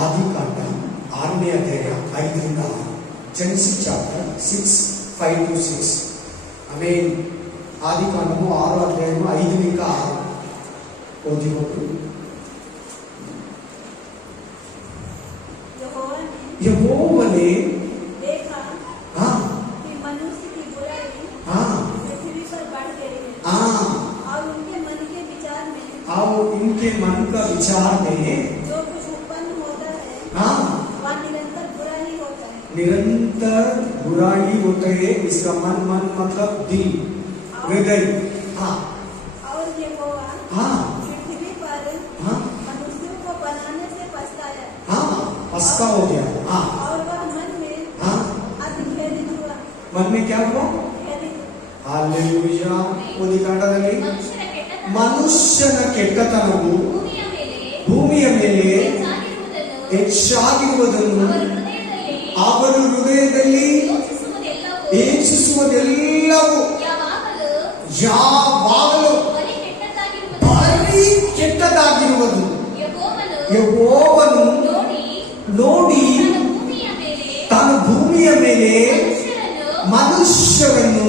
ಆದಿಕಾಂಡ 6ನೇ ಅಧ್ಯಾಯ 5ರಿಂದ 6. Genesis chapter 6, 5-6. ಆಮೇಲೆ ಆದಿಕಾಂಡము 6వ అధ్యాయము 5ರಿಂದ 6 ಓದಿ ಹೋಗು. यहोवा देखा कि मनुष्य की बुराई पृथ्वी पर बढ़ गई है और उनके मन के विचार में जो कुछ उत्पन्न होता है वह निरंतर बुरा ही होता है. निरंतर बुरा ही होता है. इसका मन मतलब दिल, हृदय. और यहोवा पृथ्वी पर मनुष्यों को बनाने से पछता हो गया. और वह मन में अति खेदित हुआ. मन में क्या हुआ? हालेलुया. ಆದಿಕಾಂಡದಲ್ಲಿ ಮನುಷ್ಯನ ಕೆಟ್ಟತನವು ಭೂಮಿಯ ಮೇಲೆ ಹೆಚ್ಚಾಗಿರುವುದನ್ನು ಅವರು ಹೃದಯದಲ್ಲಿ ಯೋಚಿಸುವುದೆಲ್ಲವೂ ಯಾವಾಗಲೂ ಬರೀ ಕೆಟ್ಟದಾಗಿರುವುದು ಯೆಹೋವನು ನೋಡಿ ತಾನು ಭೂಮಿಯ ಮೇಲೆ ಮನುಷ್ಯರನ್ನು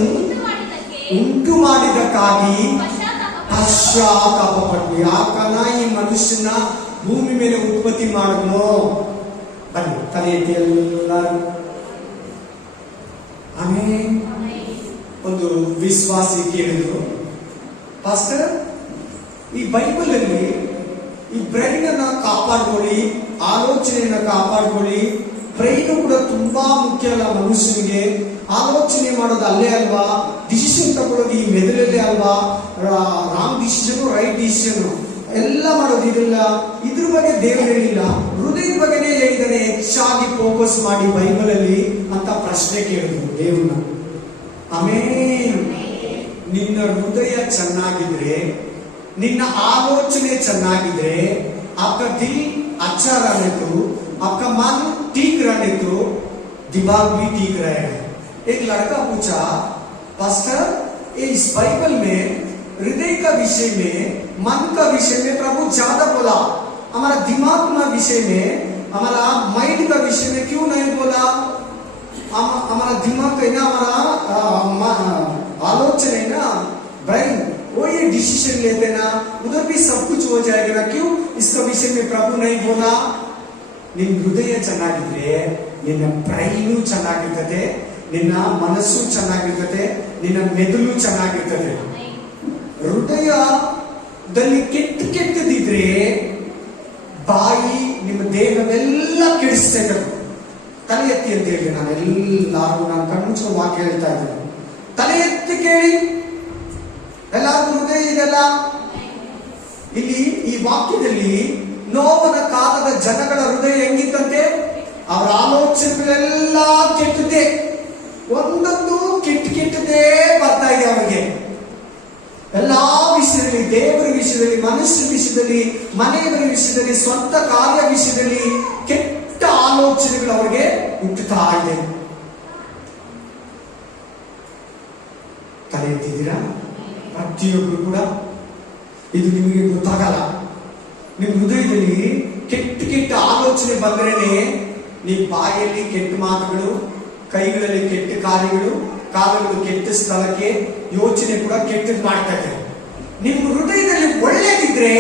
ಉಂಟು ಮಾಡಿದಕ್ಕಾಗಿ ಪಶ್ಚಾತ್ತಾಪಪಟ್ಟು, ಯಾಕನ ಈ ಮನುಷ್ಯನ ಭೂಮಿ ಮೇಲೆ ಉತ್ಪತ್ತಿ ಮಾಡಿದ್ನೋ. ಬನ್ನಿ ತಲೆ ಎತ್ತಿ ಎಲ್ಲರೂ. ಆಮೇಲೆ ಒಂದು ವಿಶ್ವಾಸಿ ಕೇಳಿದ್ರು, ಪಾಸ್ಟರ್, ಈ ಬೈಬಲ್ ಅಲ್ಲಿ ಈ ಬ್ರೈನ್ ಅನ್ನ ಕಾಪಾಡ್ಕೊಳ್ಳಿ, ಆಲೋಚನೆಯನ್ನ ಕಾಪಾಡ್ಕೊಳ್ಳಿ. ಬ್ರೈನ್ ಕೂಡ ತುಂಬಾ ಮುಖ್ಯ ಅಲ್ಲ ಮನುಷ್ಯನಿಗೆ. ಆಲೋಚನೆ ಮಾಡೋದು ಅಲ್ಲೇ ಅಲ್ವಾ, ಡಿಸಿಷನ್ ತಗೊಳ್ಳೋದು ಈ ಮೆದುಳಲ್ಲೇ ಅಲ್ವಾ, ರಾಂಗ್ ಡಿಸಿಷನ್ ರೈಟ್ ಡಿಸಿಷನ್ ಎಲ್ಲ ಮಾಡೋದು ಇದೆಲ್ಲ. ಇದ್ರ ಬಗ್ಗೆ ದೇವರು ಹೇಳಿಲ್ಲ, ಹೃದಯದ ಬಗ್ಗೆನೇ ಹೇಳಿದ್ದಾನೆ. ಹೆಚ್ಚಾಗಿ ಫೋಕಸ್ ಮಾಡಿ ಬೈಬಲ್ ಅಲ್ಲಿ ಅಂತ ಪ್ರಶ್ನೆ ಕೇಳಿದ್ರು ದೇವ್ರನ್ನ. ಆಮೇಲೆ ನಿನ್ನ ಹೃದಯ ಚೆನ್ನಾಗಿದ್ರೆ, ನಿನ್ನ ಆಲೋಚನೆ ಚೆನ್ನಾಗಿದ್ರೆ, आपका दिल अच्छा रहने तो आपका मन ठीक रहने तो दिमाग भी ठीक रहेगा. एक लड़का पूछा, पास्टर इस बाइबल में हृदय का विषय में, मन का विषय में प्रभु ज्यादा बोला, हमारा दिमाग का विषय में, हमारा माइंड का विषय में क्यों नहीं बोला? हमारा दिमाग है ना, हमारा आलोचना है ना, ब्रेन, वो ये डिसीजन लेते ना, उधर भी सब कुछ हो जाएगा ना. क्यों इसका विषय में प्रभु नहीं बोला? ನಿನ್ನ ಹೃದಯ ಚೆನ್ನಾಗಿದ್ರೆ ನಿನ್ನ ಬ್ರೈನು ಚೆನ್ನಾಗಿರ್ತದೆ, ನಿನ್ನ ಮನಸ್ಸು ಚೆನ್ನಾಗಿರ್ತದೆ, ನಿನ್ನ ಮೆದುಳು ಚೆನ್ನಾಗಿರ್ತದೆ. ಹೃದಯದಲ್ಲಿ ಕೆಟ್ಟದಿದ್ರೆ ಬಾಯಿ ನಿಮ್ಮ ದೇಹವೆಲ್ಲ ಕೆಡಿಸ್ತಾ ಇದ್ದಾರೆ. ತಲೆ ಎತ್ತಿ ಅಂತ ಹೇಳಿ ನಾನು ಕಣ್ಮುಚ್ಕೊಂಡು ವಾಕ್ಯ ಹೇಳ್ತಾ ಇದ್ದೇನೆ. ತಲೆ ಎತ್ತಿ ಕೇಳಿ, ಎಲ್ಲಾರ್ಗು ಹೃದಯ ಇದೆಲ್ಲ. ಇಲ್ಲಿ ಈ ವಾಕ್ಯದಲ್ಲಿ ನೋವನ ಕಾಲದ ಜನಗಳ ಹೃದಯ ಹೆಂಗಿತ್ತಂತೆ? ಅವರ ಆಲೋಚನೆಗಳೆಲ್ಲ ಕೆಟ್ಟದ್ದೇ, ಒಂದೊಂದು ಕೆಟ್ಟದೇ ಬರ್ತಾ ಇದೆ ಅವರಿಗೆ. ಎಲ್ಲಾ ವಿಷಯದಲ್ಲಿ, ದೇವರ ವಿಷಯದಲ್ಲಿ, ಮನುಷ್ಯರ ವಿಷಯದಲ್ಲಿ, ಮನೆಯವರ ವಿಷಯದಲ್ಲಿ, ಸ್ವಂತ ಕಾರ್ಯ ವಿಷಯದಲ್ಲಿ ಕೆಟ್ಟ ಆಲೋಚನೆಗಳು ಅವರಿಗೆ ಹುಟ್ಟುತ್ತಾ ಇದೆ. ತಲೆ ಎತ್ತಿದ್ದೀರಾ? ಪ್ರತಿಯೊಬ್ಬರು ಕೂಡ ಇದು ನಿಮಗೆ ಗೊತ್ತಾಗಲ್ಲ. ನಿಮ್ಮ ಹೃದಯದಲ್ಲಿ ಕೆಟ್ಟ ಆಲೋಚನೆ ಬಂದ್ರೇನೆ ನಿಮ್ಮ ಬಾಯಲ್ಲಿ ಕೆಟ್ಟ ಮಾತುಗಳು, ಕೈಗಳಲ್ಲಿ ಕೆಟ್ಟ ಕಾರ್ಯಗಳು, ಕಾಲಗಳು ಕೆಟ್ಟ ಸ್ಥಳಕ್ಕೆ ಯೋಚನೆ ಕೂಡ ಕೆಟ್ಟದ್ದು ಮಾಡ್ತಾ ಇದೆ. ನಿಮ್ಮ ಹೃದಯದಲ್ಲಿ ಒಳ್ಳೇದಿದ್ರೆ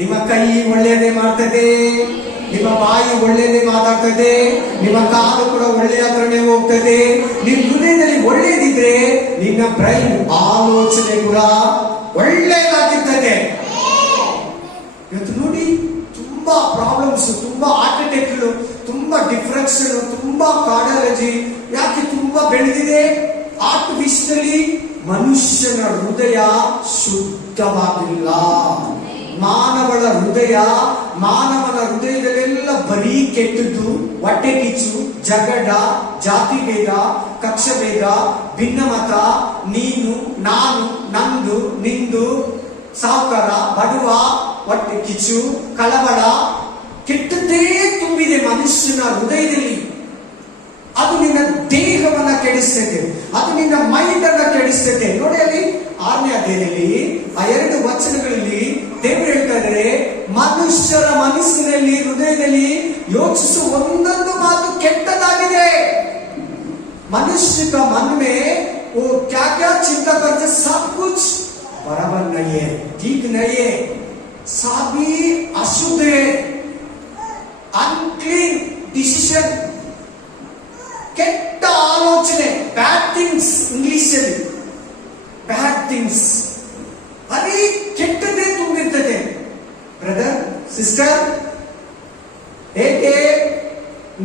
ನಿಮ್ಮ ಕೈ ಒಳ್ಳೆಯದೇ ಮಾಡ್ತದೆ, ನಿಮ್ಮ ಬಾಯಿ ಒಳ್ಳೆಯದೇ ಮಾತಾಡ್ತದೆ, ನಿಮ್ಮ ಕಾಲು ಕೂಡ ಒಳ್ಳೆಯ ಹತ್ರನೇ ಹೋಗ್ತದೆ. ನಿಮ್ಮ ಹೃದಯದಲ್ಲಿ ಒಳ್ಳೇದಿದ್ರೆ ನಿನ್ನ ಬ್ರೈನ್ ಆಲೋಚನೆ ಕೂಡ ಒಳ್ಳೆಯದಾಗಿರ್ತದೆ. ಇವತ್ತು ನೋಡಿ, ತುಂಬಾ ಪ್ರಾಬ್ಲಮ್ಸ್, ತುಂಬಾ ಹಾರ್ಟ್ ಅಟ್ಯಾಕ್ಗಳು, ತುಂಬಾ ಡಿಫ್ರೆನ್ಸ್ಗಳು, ತುಂಬಾ ಕಾರ್ಡಿಯಾಲಜಿ ಯಾಕೆ ತುಂಬಾ ಬೆಳೆದಿದೆ? ಹಾರ್ಟ್ ವಿಷಯದಲ್ಲಿ ಮನುಷ್ಯನ ಹೃದಯ ಶುದ್ಧವಾಗಿಲ್ಲ. ಮಾನವನ ಹೃದಯದಲ್ಲೆಲ್ಲ ಬರೀ ಕೆಟ್ಟದ್ದು, ಹೊಟ್ಟೆ ಕಿಚ್ಚು, ಜಗಳ, ಜಾತಿ ಭೇದ, ಕಕ್ಷ ಭೇದ, ಭಿನ್ನಮತ, ನೀನು ನಾನು, ನಂದು ನಿಂದು, ಸಾವುಕಾರ ಬಡವ, ಹೊಟ್ಟೆ ಕಿಚ್ಚು, ಕಳವಳ, ಕೆಟ್ಟದ್ದೇ ತುಂಬಿದೆ ಮನುಷ್ಯನ ಹೃದಯದಲ್ಲಿ. ಅದು ನಿನ್ನ ದೇಹವನ್ನ ಕೆಡಿಸ್ತದೆ, ಅದು ನಿನ್ನ ಮೈಂಡ್ ಅನ್ನ ಕೆಡಿಸ್ತದೆ. ನೋಡಿ ಅಲ್ಲಿ 6ನೇ ಅಧ್ಯಾಯದಲ್ಲಿ ಆ 2 ವಚನಗಳಲ್ಲಿ ದೇವರು ಹೇಳ್ತಾ ಇದ್ದಾರೆ, ಮನುಷ್ಯರ ಮನಸ್ಸಿನಲ್ಲಿ ಹೃದಯದಲ್ಲಿ ಯೋಚಿಸುವ ಒಂದೊಂದು ಮಾತು ಕೆಟ್ಟದಾಗಿದೆ. मनुष्य का मन में वो क्या क्या चिंता करते, सब कुछ बराबर नहीं है, ठीक नहीं है, सभी अशुद्ध है, अनक्लीन डिसीजन, ಕೆಟ್ಟ ಆಲೋಚನೆ, ಬ್ಯಾಡ್ ಥಿಂಗ್ಸ್, ಇಂಗ್ಲಿಷ್ ಅಲ್ಲಿ ಬ್ಯಾಡ್ ಥಿಂಗ್ಸ್, ಬರೀ ಕೆಟ್ಟದೇ ತುಂಬಿರ್ತದೆ. ಬ್ರದರ್ ಸಿಸ್ಟರ್, ಏಕೆ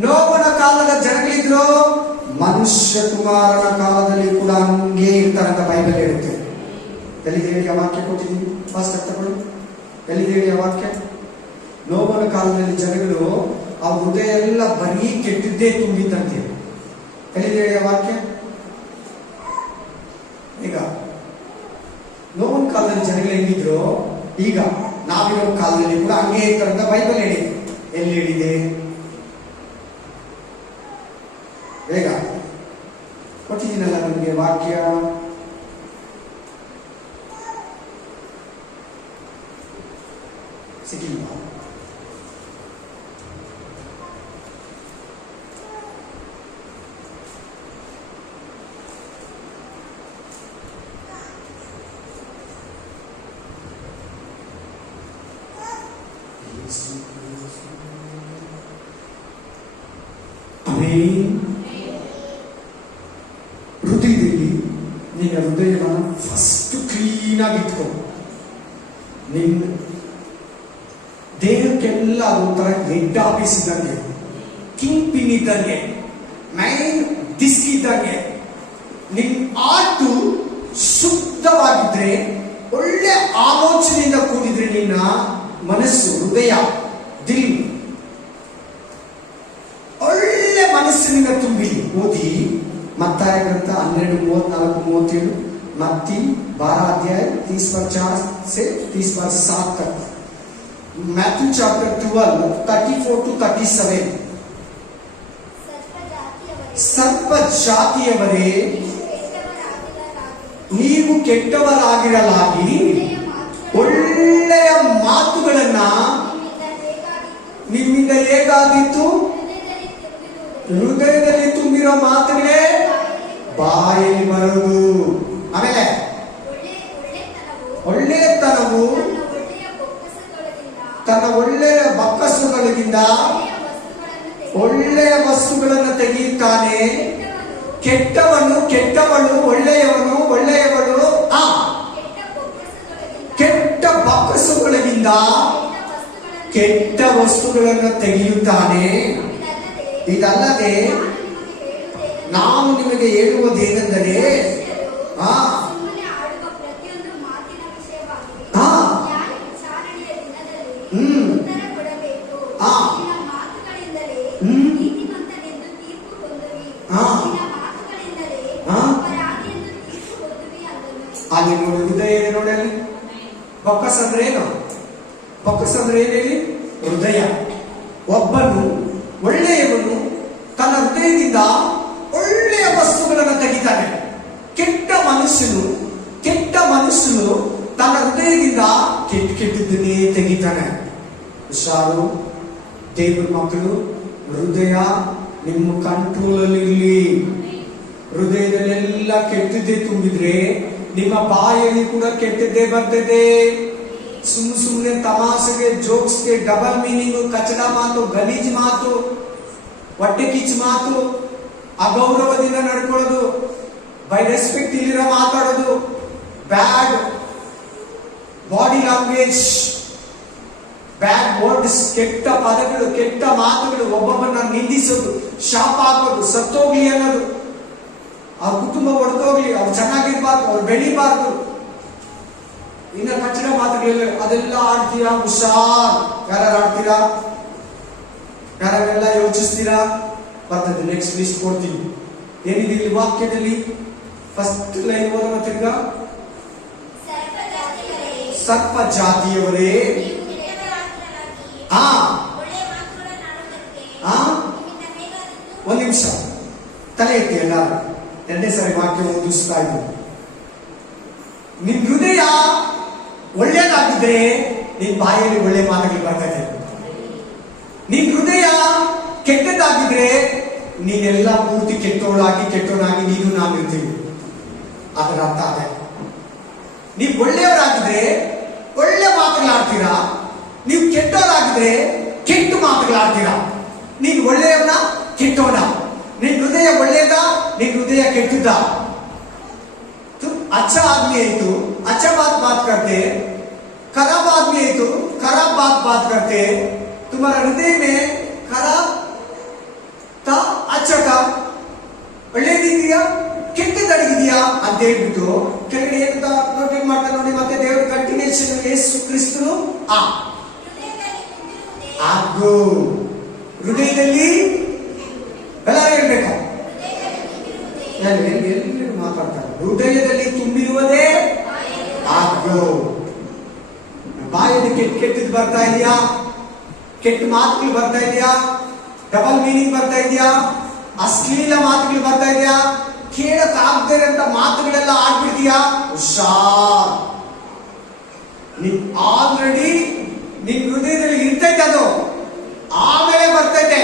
ನೋವನ ಕಾಲದ ಜನಗಳಿದ್ರು, ಮನುಷ್ಯ ಕುಮಾರನ ಕಾಲದಲ್ಲಿ ಕೂಡ ಹಂಗೆ ಇರ್ತಾರಂತ ಬೈಬಲ್ ಹೇಳುತ್ತೆ. ಎಲ್ಲಿದೇಳಿ ಆ ವಾಕ್ಯ ಕೊಟ್ಟಿದ್ದೀನಿ, ಫಾಸ್ಟ್ ತಗೊಳ್ಳಿ. ಎಲ್ಲಿದೇಳಿ ಆ ವಾಕ್ಯ? ನೋವನ ಕಾಲದಲ್ಲಿ ಜನಗಳು ಆ ಹೃದಯ ಎಲ್ಲ ಬರೀ ಕೆಟ್ಟದ್ದೇ ತುಂಬಿದ್ದಂತೆ. ಎಲ್ಲಿದೇಳಿ ಆ ವಾಕ್ಯ? ಈಗ ನೋವನ ಕಾಲದಲ್ಲಿ ಜನಗಳು ಹೆಂಗಿದ್ರು, ಈಗ ನಾವಿರೋ ಕಾಲದಲ್ಲಿ ಕೂಡ ಹಂಗೆ ಇರ್ತಾರಂತ ಬೈಬಲ್ ಹೇಳಿದೆ. ಎಲ್ಲಿ ಹೇಳಿದೆ? ಬೇಗ ಕೊಟ್ಟಿದ್ದೀನಲ್ಲ ನಿಮಗೆ ವಾಕ್ಯ. ಸಿಕ್ಕಿಲ್ವಾ? ಹೃದಯದಲ್ಲಿ ನಿನ್ನ ಹೃದಯವನ್ನು ಫಸ್ಟ್ ಕ್ಲೀನ್ ಆಗಿ ಇಟ್ಕೊ. ನಿನ್ನ ದೇಹಕ್ಕೆಲ್ಲ ಅದೊಂಥರ ಹೆಡ್ ಆಫೀಸ್ ಇದ್ದಂಗೆ, ಕಿಂಗ್ ಪಿನ್ ಇದ್ದಂಗೆ, ಮೈನ್ ಡಿಸ್ಕ್ ಇದ್ದಂಗೆ. ನಿನ್ನ ಆಟು ಶುದ್ಧವಾಗಿದ್ರೆ, ಒಳ್ಳೆ ಆಲೋಚನೆಯಿಂದ ಕೂಡಿದ್ರೆ, ನಿನ್ನ ಮನಸ್ಸು, ಹೃದಯ, ದಿಲ್ ಒಳ್ಳೆ ಮನಸ್ಸಿನಿಂದ ತುಂಬಿ. ಓದಿ मत्ताय ग्रंथ 12:34-37, मत्ती 12 30-4 से 30-7 तक, मैथ्यू चैप्टर 12 34-37. सर्प जातिಯವರೇ, ನೀವು ಕೆಟ್ಟವರಾಗಿರಲಾಗಿ ಒಳ್ಳೆಯ ಮಾತುಗಳನ್ನ ನಿಮ್ಮಿಂದ ಹೇಗಾದೀತು? ಹೃದಯದಲ್ಲಿ ತುಂಬಿರೋ ಮಾತುಗಳೇ ಬಾಯಲ್ಲಿ ಬರುವುದು. ಆಮೇಲೆ ಒಳ್ಳೆಯತನವು ತನ್ನ ಒಳ್ಳೆಯ ಬೊಕ್ಕಸಗಳಿಂದ ಒಳ್ಳೆಯ ವಸ್ತುಗಳನ್ನು ತೆಗೆಯುತ್ತಾನೆ. ಕೆಟ್ಟವಳು ಒಳ್ಳೆಯವನು, ಒಳ್ಳೆಯವಳು ಕೆಟ್ಟ ಬೊಕ್ಕಸಗಳಿಂದ ಕೆಟ್ಟ ವಸ್ತುಗಳನ್ನು ತೆಗೆಯುತ್ತಾನೆ. ಇದಲ್ಲದೆ ನಾನು ನಿಮಗೆ ಹೇಳುವುದೇನೆಂದರೆ, ಅಲ್ಲಿ ನೋಡಿ, ಹೃದಯ ನೋಡಿ, ಅಲ್ಲಿ ಬೊಕ್ಕಸ ಅಂದ್ರೆ ಏನು? ಬೊಕ್ಕಸ ಅಂದ್ರೆ ಏನೇಳಿ? ಹೃದಯ. ಒಬ್ಬನು ಒಳ್ಳೆಯವನು ತನ್ನ ಹೃದಯದಿಂದ ಒಳ್ಳೆಯ ವಸ್ತುಗಳನ್ನು ತೆಗಿತಾನೆ. ಕೆಟ್ಟ ಮನುಷ್ಯನು ತನ್ನ ಹೃದಯದಿಂದ ಕೆಟ್ಟದನ್ನೇ ತೆಗಿತಾನೆ. ಹುಷಾರು ದೇವ್ರ ಮಕ್ಕಳು, ಹೃದಯ ನಿಮ್ಮ ಕಂಟ್ರೋಲ್ ಅಲ್ಲಿ ಇರಲಿ. ಹೃದಯದಲ್ಲೆಲ್ಲ ಕೆಟ್ಟದ್ದೇ ತುಂಬಿದ್ರೆ ನಿಮ್ಮ ಬಾಯಲ್ಲಿ ಕೂಡ ಕೆಟ್ಟದ್ದೇ ಬರ್ತದೆ. ಸುಮ್ಮನೆ ತಮಾಷೆಗೆ, ಜೋಕ್ಸ್ಗೆ, ಡಬಲ್ ಮೀನಿಂಗ್, ಕಚಡ ಮಾತು, ಗಲೀಜ್ ಮಾತು, ಹೊಟ್ಟೆ ಕಿಚ್ಚು ಮಾತು, ಅಗೌರವದಿಂದ ನಡ್ಕೊಳ್ಳೋದು, ಬೈ ರೆಸ್ಪೆಕ್ಟ್ ಇಲ್ಲಿರೋ ಮಾತಾಡೋದು, ಬ್ಯಾಡ್ ಬಾಡಿ ಲ್ಯಾಂಗ್ವೇಜ್, ಬ್ಯಾಡ್ ವರ್ಡ್ಸ್, ಕೆಟ್ಟ ಪದಗಳು, ಕೆಟ್ಟ ಮಾತುಗಳು, ಒಬ್ಬೊಬ್ಬರನ್ನ ನಿಂದಿಸೋದು, ಶಾಪ ಹಾಕೋದು, ಸತ್ತೋಗ್ಲಿ ಅನ್ನೋದು, ಅವ್ರ ಕುಟುಂಬ ಹೊಡೆದೋಗ್ಲಿ, ಅವ್ರು ಚೆನ್ನಾಗಿರ್ಬಾರ್ದು, ಅವ್ರು ಬೆಳಿಬಾರ್ದು, ಇನ್ನ ಕಚ್ಚಡ ಮಾತುಗಳಿಲ್ಲ, ಅದೆಲ್ಲ ಆಡ್ತೀರಾ. ಹುಷಾರ್. ಯಾರು ಆಡ್ತೀರಾ? ಯಾರೆಲ್ಲ ಯೋಚಿಸ್ತೀರಾ? ಬರ್ತದೆ, ನೆಕ್ಸ್ಟ್ ಲಿಸ್ಟ್ ಕೊಡ್ತೀನಿ. ಏನಿದೆ ಇಲ್ಲಿ ವಾಕ್ಯದಲ್ಲಿ? ಫಸ್ಟ್ ಲೈನ್ ಓದೋಣ ತಿರ್ಗ. ಸರ್ಪ ಜಾತಿಯವರೇ, ಒಂದ್ ನಿಮಿಷ ತಲೆ ಎತ್ತಿ ಎಲ್ಲಾರು. ಎರಡನೇ ಸಾರಿ ವಾಕ್ಯ ಓದಿಸ್ತಾ ಇದ್ದೀನಿ. ನಿಮ್ ಹೃದಯ ಒಳ್ಳೆಯದಾಗಿದ್ರೆ ನಿನ್ ಬಾಯಲ್ಲಿ ಒಳ್ಳೆ ಮಾತುಗಳು ಬರ್ತದೆ. ನಿನ್ ಹೃದಯ ಕೆಟ್ಟದಾಗಿದ್ರೆ ನೀನೆಲ್ಲ ಪೂರ್ತಿ ಕೆಟ್ಟವನಾಗಿ ನೀನು ನಾನಿರ್ತೀವಿ. ಅದರ ಅರ್ಥ ಅದೇ. ನೀವು ಒಳ್ಳೆಯವರಾಗಿದ್ರೆ ಒಳ್ಳೆ ಮಾತುಗಳಾಡ್ತೀರಾ, ನೀವು ಕೆಟ್ಟವರಾಗಿದ್ರೆ ಕೆಟ್ಟ ಮಾತುಗಳಾಡ್ತೀರಾ. ನೀನ್ ಒಳ್ಳೆಯವನ ಕೆಟ್ಟವನ, ನಿನ್ ಹೃದಯ ಒಳ್ಳೆಯದ, ನಿನ್ ಹೃದಯ ಕೆಟ್ಟದ. अच्छा आदमी है तो अच्छा बात करते, खराब आदमी है तो खराब बात करते. तुम्हारा हृदय में खराब था अच्छा था, ಒಳ್ಳೇದಿದೆಯಾ ಕೆಟ್ಟದಡಿದೆಯಾ ಅಂತ ಹೇಳ್ಬಿಟ್ಟು ಕೆಳಗಡೆ ಏನಂತ ನೋಟಿಂಗ್ ಮಾಡ್ತಾರೆ ನೋಡಿ. ಮತ್ತೆ ದೇವರ ಕಂಟಿನ್ಯೂಷನ್ ಯೇಸು ಕ್ರಿಸ್ತನು ಆಗು ಹೃದಯದಲ್ಲಿ ಎಲ್ಲ ಹೇಳ್ಬೇಕು. ಎಲ್ಲರೂ ಮಾತಾಡ್ತಾರೆ. ಹೃದಯದಲ್ಲಿ ತುಂಬಿರುವುದೇ ಆಗು. ಬಾಯಲ್ಲಿ ಕೆಟ್ಟದ್ದು ಬರ್ತಾ ಇದೆಯಾ, ಕೆಟ್ಟ ಮಾತುಗಳು ಬರ್ತಾ ಇದೆಯಾ, ಡಬಲ್ ಮೀನಿಂಗ್ ಬರ್ತಾ ಇದೆಯಾ, ಅಶ್ಲೀಲ ಮಾತುಗಳು ಬರ್ತಾ ಇದೆಯಾ, ಕೇಳಕ್ ಆಗದೆ ಇರೋಂತ ಮಾತುಗಳೆಲ್ಲ ಆಡ್ಬಿಡ್ತೀಯಾ, ಹುಷಾರ್. ನೀನ್ ಆಲ್ರೆಡಿ ನಿನ್ ಹೃದಯದಲ್ಲಿ ಇರ್ತೈತೆ, ಅದು ಆಮೇಲೆ ಬರ್ತೈತೆ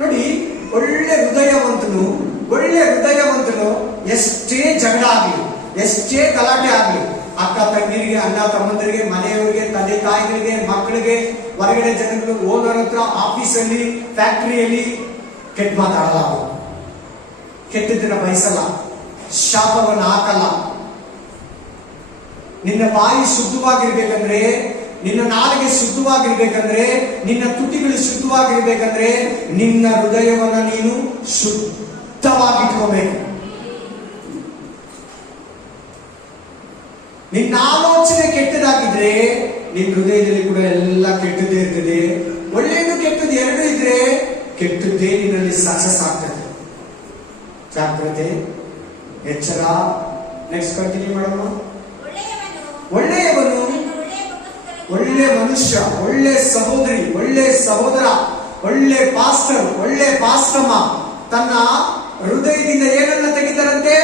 ನೋಡಿ. ಒಳ್ಳೆ ಹೃದಯವಂತನು ಎಷ್ಟೇ ಜಗಳ ಆಗ್ಲಿ, ಎಷ್ಟೇ ಗಲಾಟೆ ಆಗ್ಲಿ, ಅಕ್ಕ ತಂಗಿರಿಗೆ, ಅಣ್ಣ ತಮ್ಮಂದರಿಗೆ, ಮನೆಯವರಿಗೆ, ತಂದೆ ತಾಯಿಗಳಿಗೆ, ಮಕ್ಕಳಿಗೆ, ಹೊರಗಡೆ ಜನಗಳು, ಓನರ್ ಹತ್ರ, ಆಫೀಸಲ್ಲಿ, ಫ್ಯಾಕ್ಟರಿಯಲ್ಲಿ ಕೆಟ್ಟ ಮಾತಾಡಲ್ಲ. ಕೆಟ್ಟದನ್ನ ಬಯಸಲ್ಲ, ಶಾಪವನ್ನು ಹಾಕಲ್ಲ. ನಿನ್ನ ಬಾಯಿ ಶುದ್ಧವಾಗಿರ್ಬೇಕಂದ್ರೆ, ನಿನ್ನ ನಾಲಿಗೆ ಶುದ್ಧವಾಗಿರ್ಬೇಕಂದ್ರೆ, ನಿನ್ನ ತುಟಿಗಳು ಶುದ್ಧವಾಗಿರ್ಬೇಕಂದ್ರೆ ನಿನ್ನ ಹೃದಯವನ್ನ ನೀನು ಶುದ್ಧವಾಗಿಟ್ಕೋಬೇಕು. ನಿನ್ನ ಆಲೋಚನೆ ಕೆಟ್ಟದಾಗಿದ್ರೆ ನಿನ್ನ ಹೃದಯದಲ್ಲಿ ಕೂಡ ಎಲ್ಲ ಕೆಟ್ಟದ್ದೇ ಇರ್ತದೆ. ಒಳ್ಳೆಯದು ಕೆಟ್ಟದ್ದು ಎರಡು ಇದ್ರೆ ಕೆಟ್ಟದ್ದೇ ನಿನ್ನಲ್ಲಿ ಸಕ್ಸಸ್ ಆಗ್ತದೆ. ಜಾಗ್ರತೆ, ಎಚ್ಚರ. ನೆಕ್ಸ್ಟ್ ಕಂಟಿನ್ಯೂ ಮಾಡೋಣ. ಒಳ್ಳೆಯವನು, ಒಳ್ಳೆ ಮನುಷ್ಯ, ಒಳ್ಳೆ ಸಹೋದರಿ, ಒಳ್ಳೆ ಸಹೋದರ, ಒಳ್ಳೆ ಪಾಸ್ಟರ್, ಒಳ್ಳೆ ಪಾಸ್ಟಮ್ಮ ತನ್ನ ಹೃದಯದಿಂದ ಏನನ್ನ ತೆಗಿತಾರಂತೆ?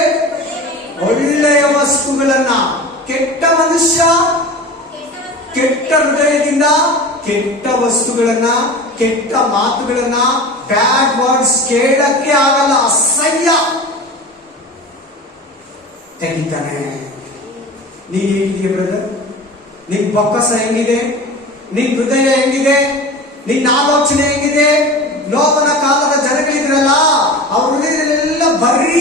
ಒಳ್ಳೆಯ ವಸ್ತುಗಳನ್ನ. ಕೆಟ್ಟ ಮನುಷ್ಯ ಕೆಟ್ಟ ಹೃದಯದಿಂದ ಕೆಟ್ಟ ವಸ್ತುಗಳನ್ನ, ಕೆಟ್ಟ ಮಾತುಗಳನ್ನ, ಬ್ಯಾಡ್ ವರ್ಡ್ಸ್ ಕೇಳಕ್ಕೆ ಆಗಲ್ಲ, ಅಸಹ್ಯ ತೆಗಿತಾನೆ. ನೀನ್ ಹೇಗಿದೆಯಾ ಬ್ರದರ್? ನಿನ್ ಬೊಕ್ಕಸ ಹೆಂಗಿದೆ? ನಿನ್ ಹೃದಯ ಹೆಂಗಿದೆ? ನಿನ್ನ ಆಲೋಚನೆ ಹೆಂಗಿದೆ? ನೋವನ ಕಾಲದ ಜನಗಳಿದ್ರಲ್ಲ, ಅವ್ರ ಹೃದಯದಲ್ಲೆಲ್ಲ ಬರೀ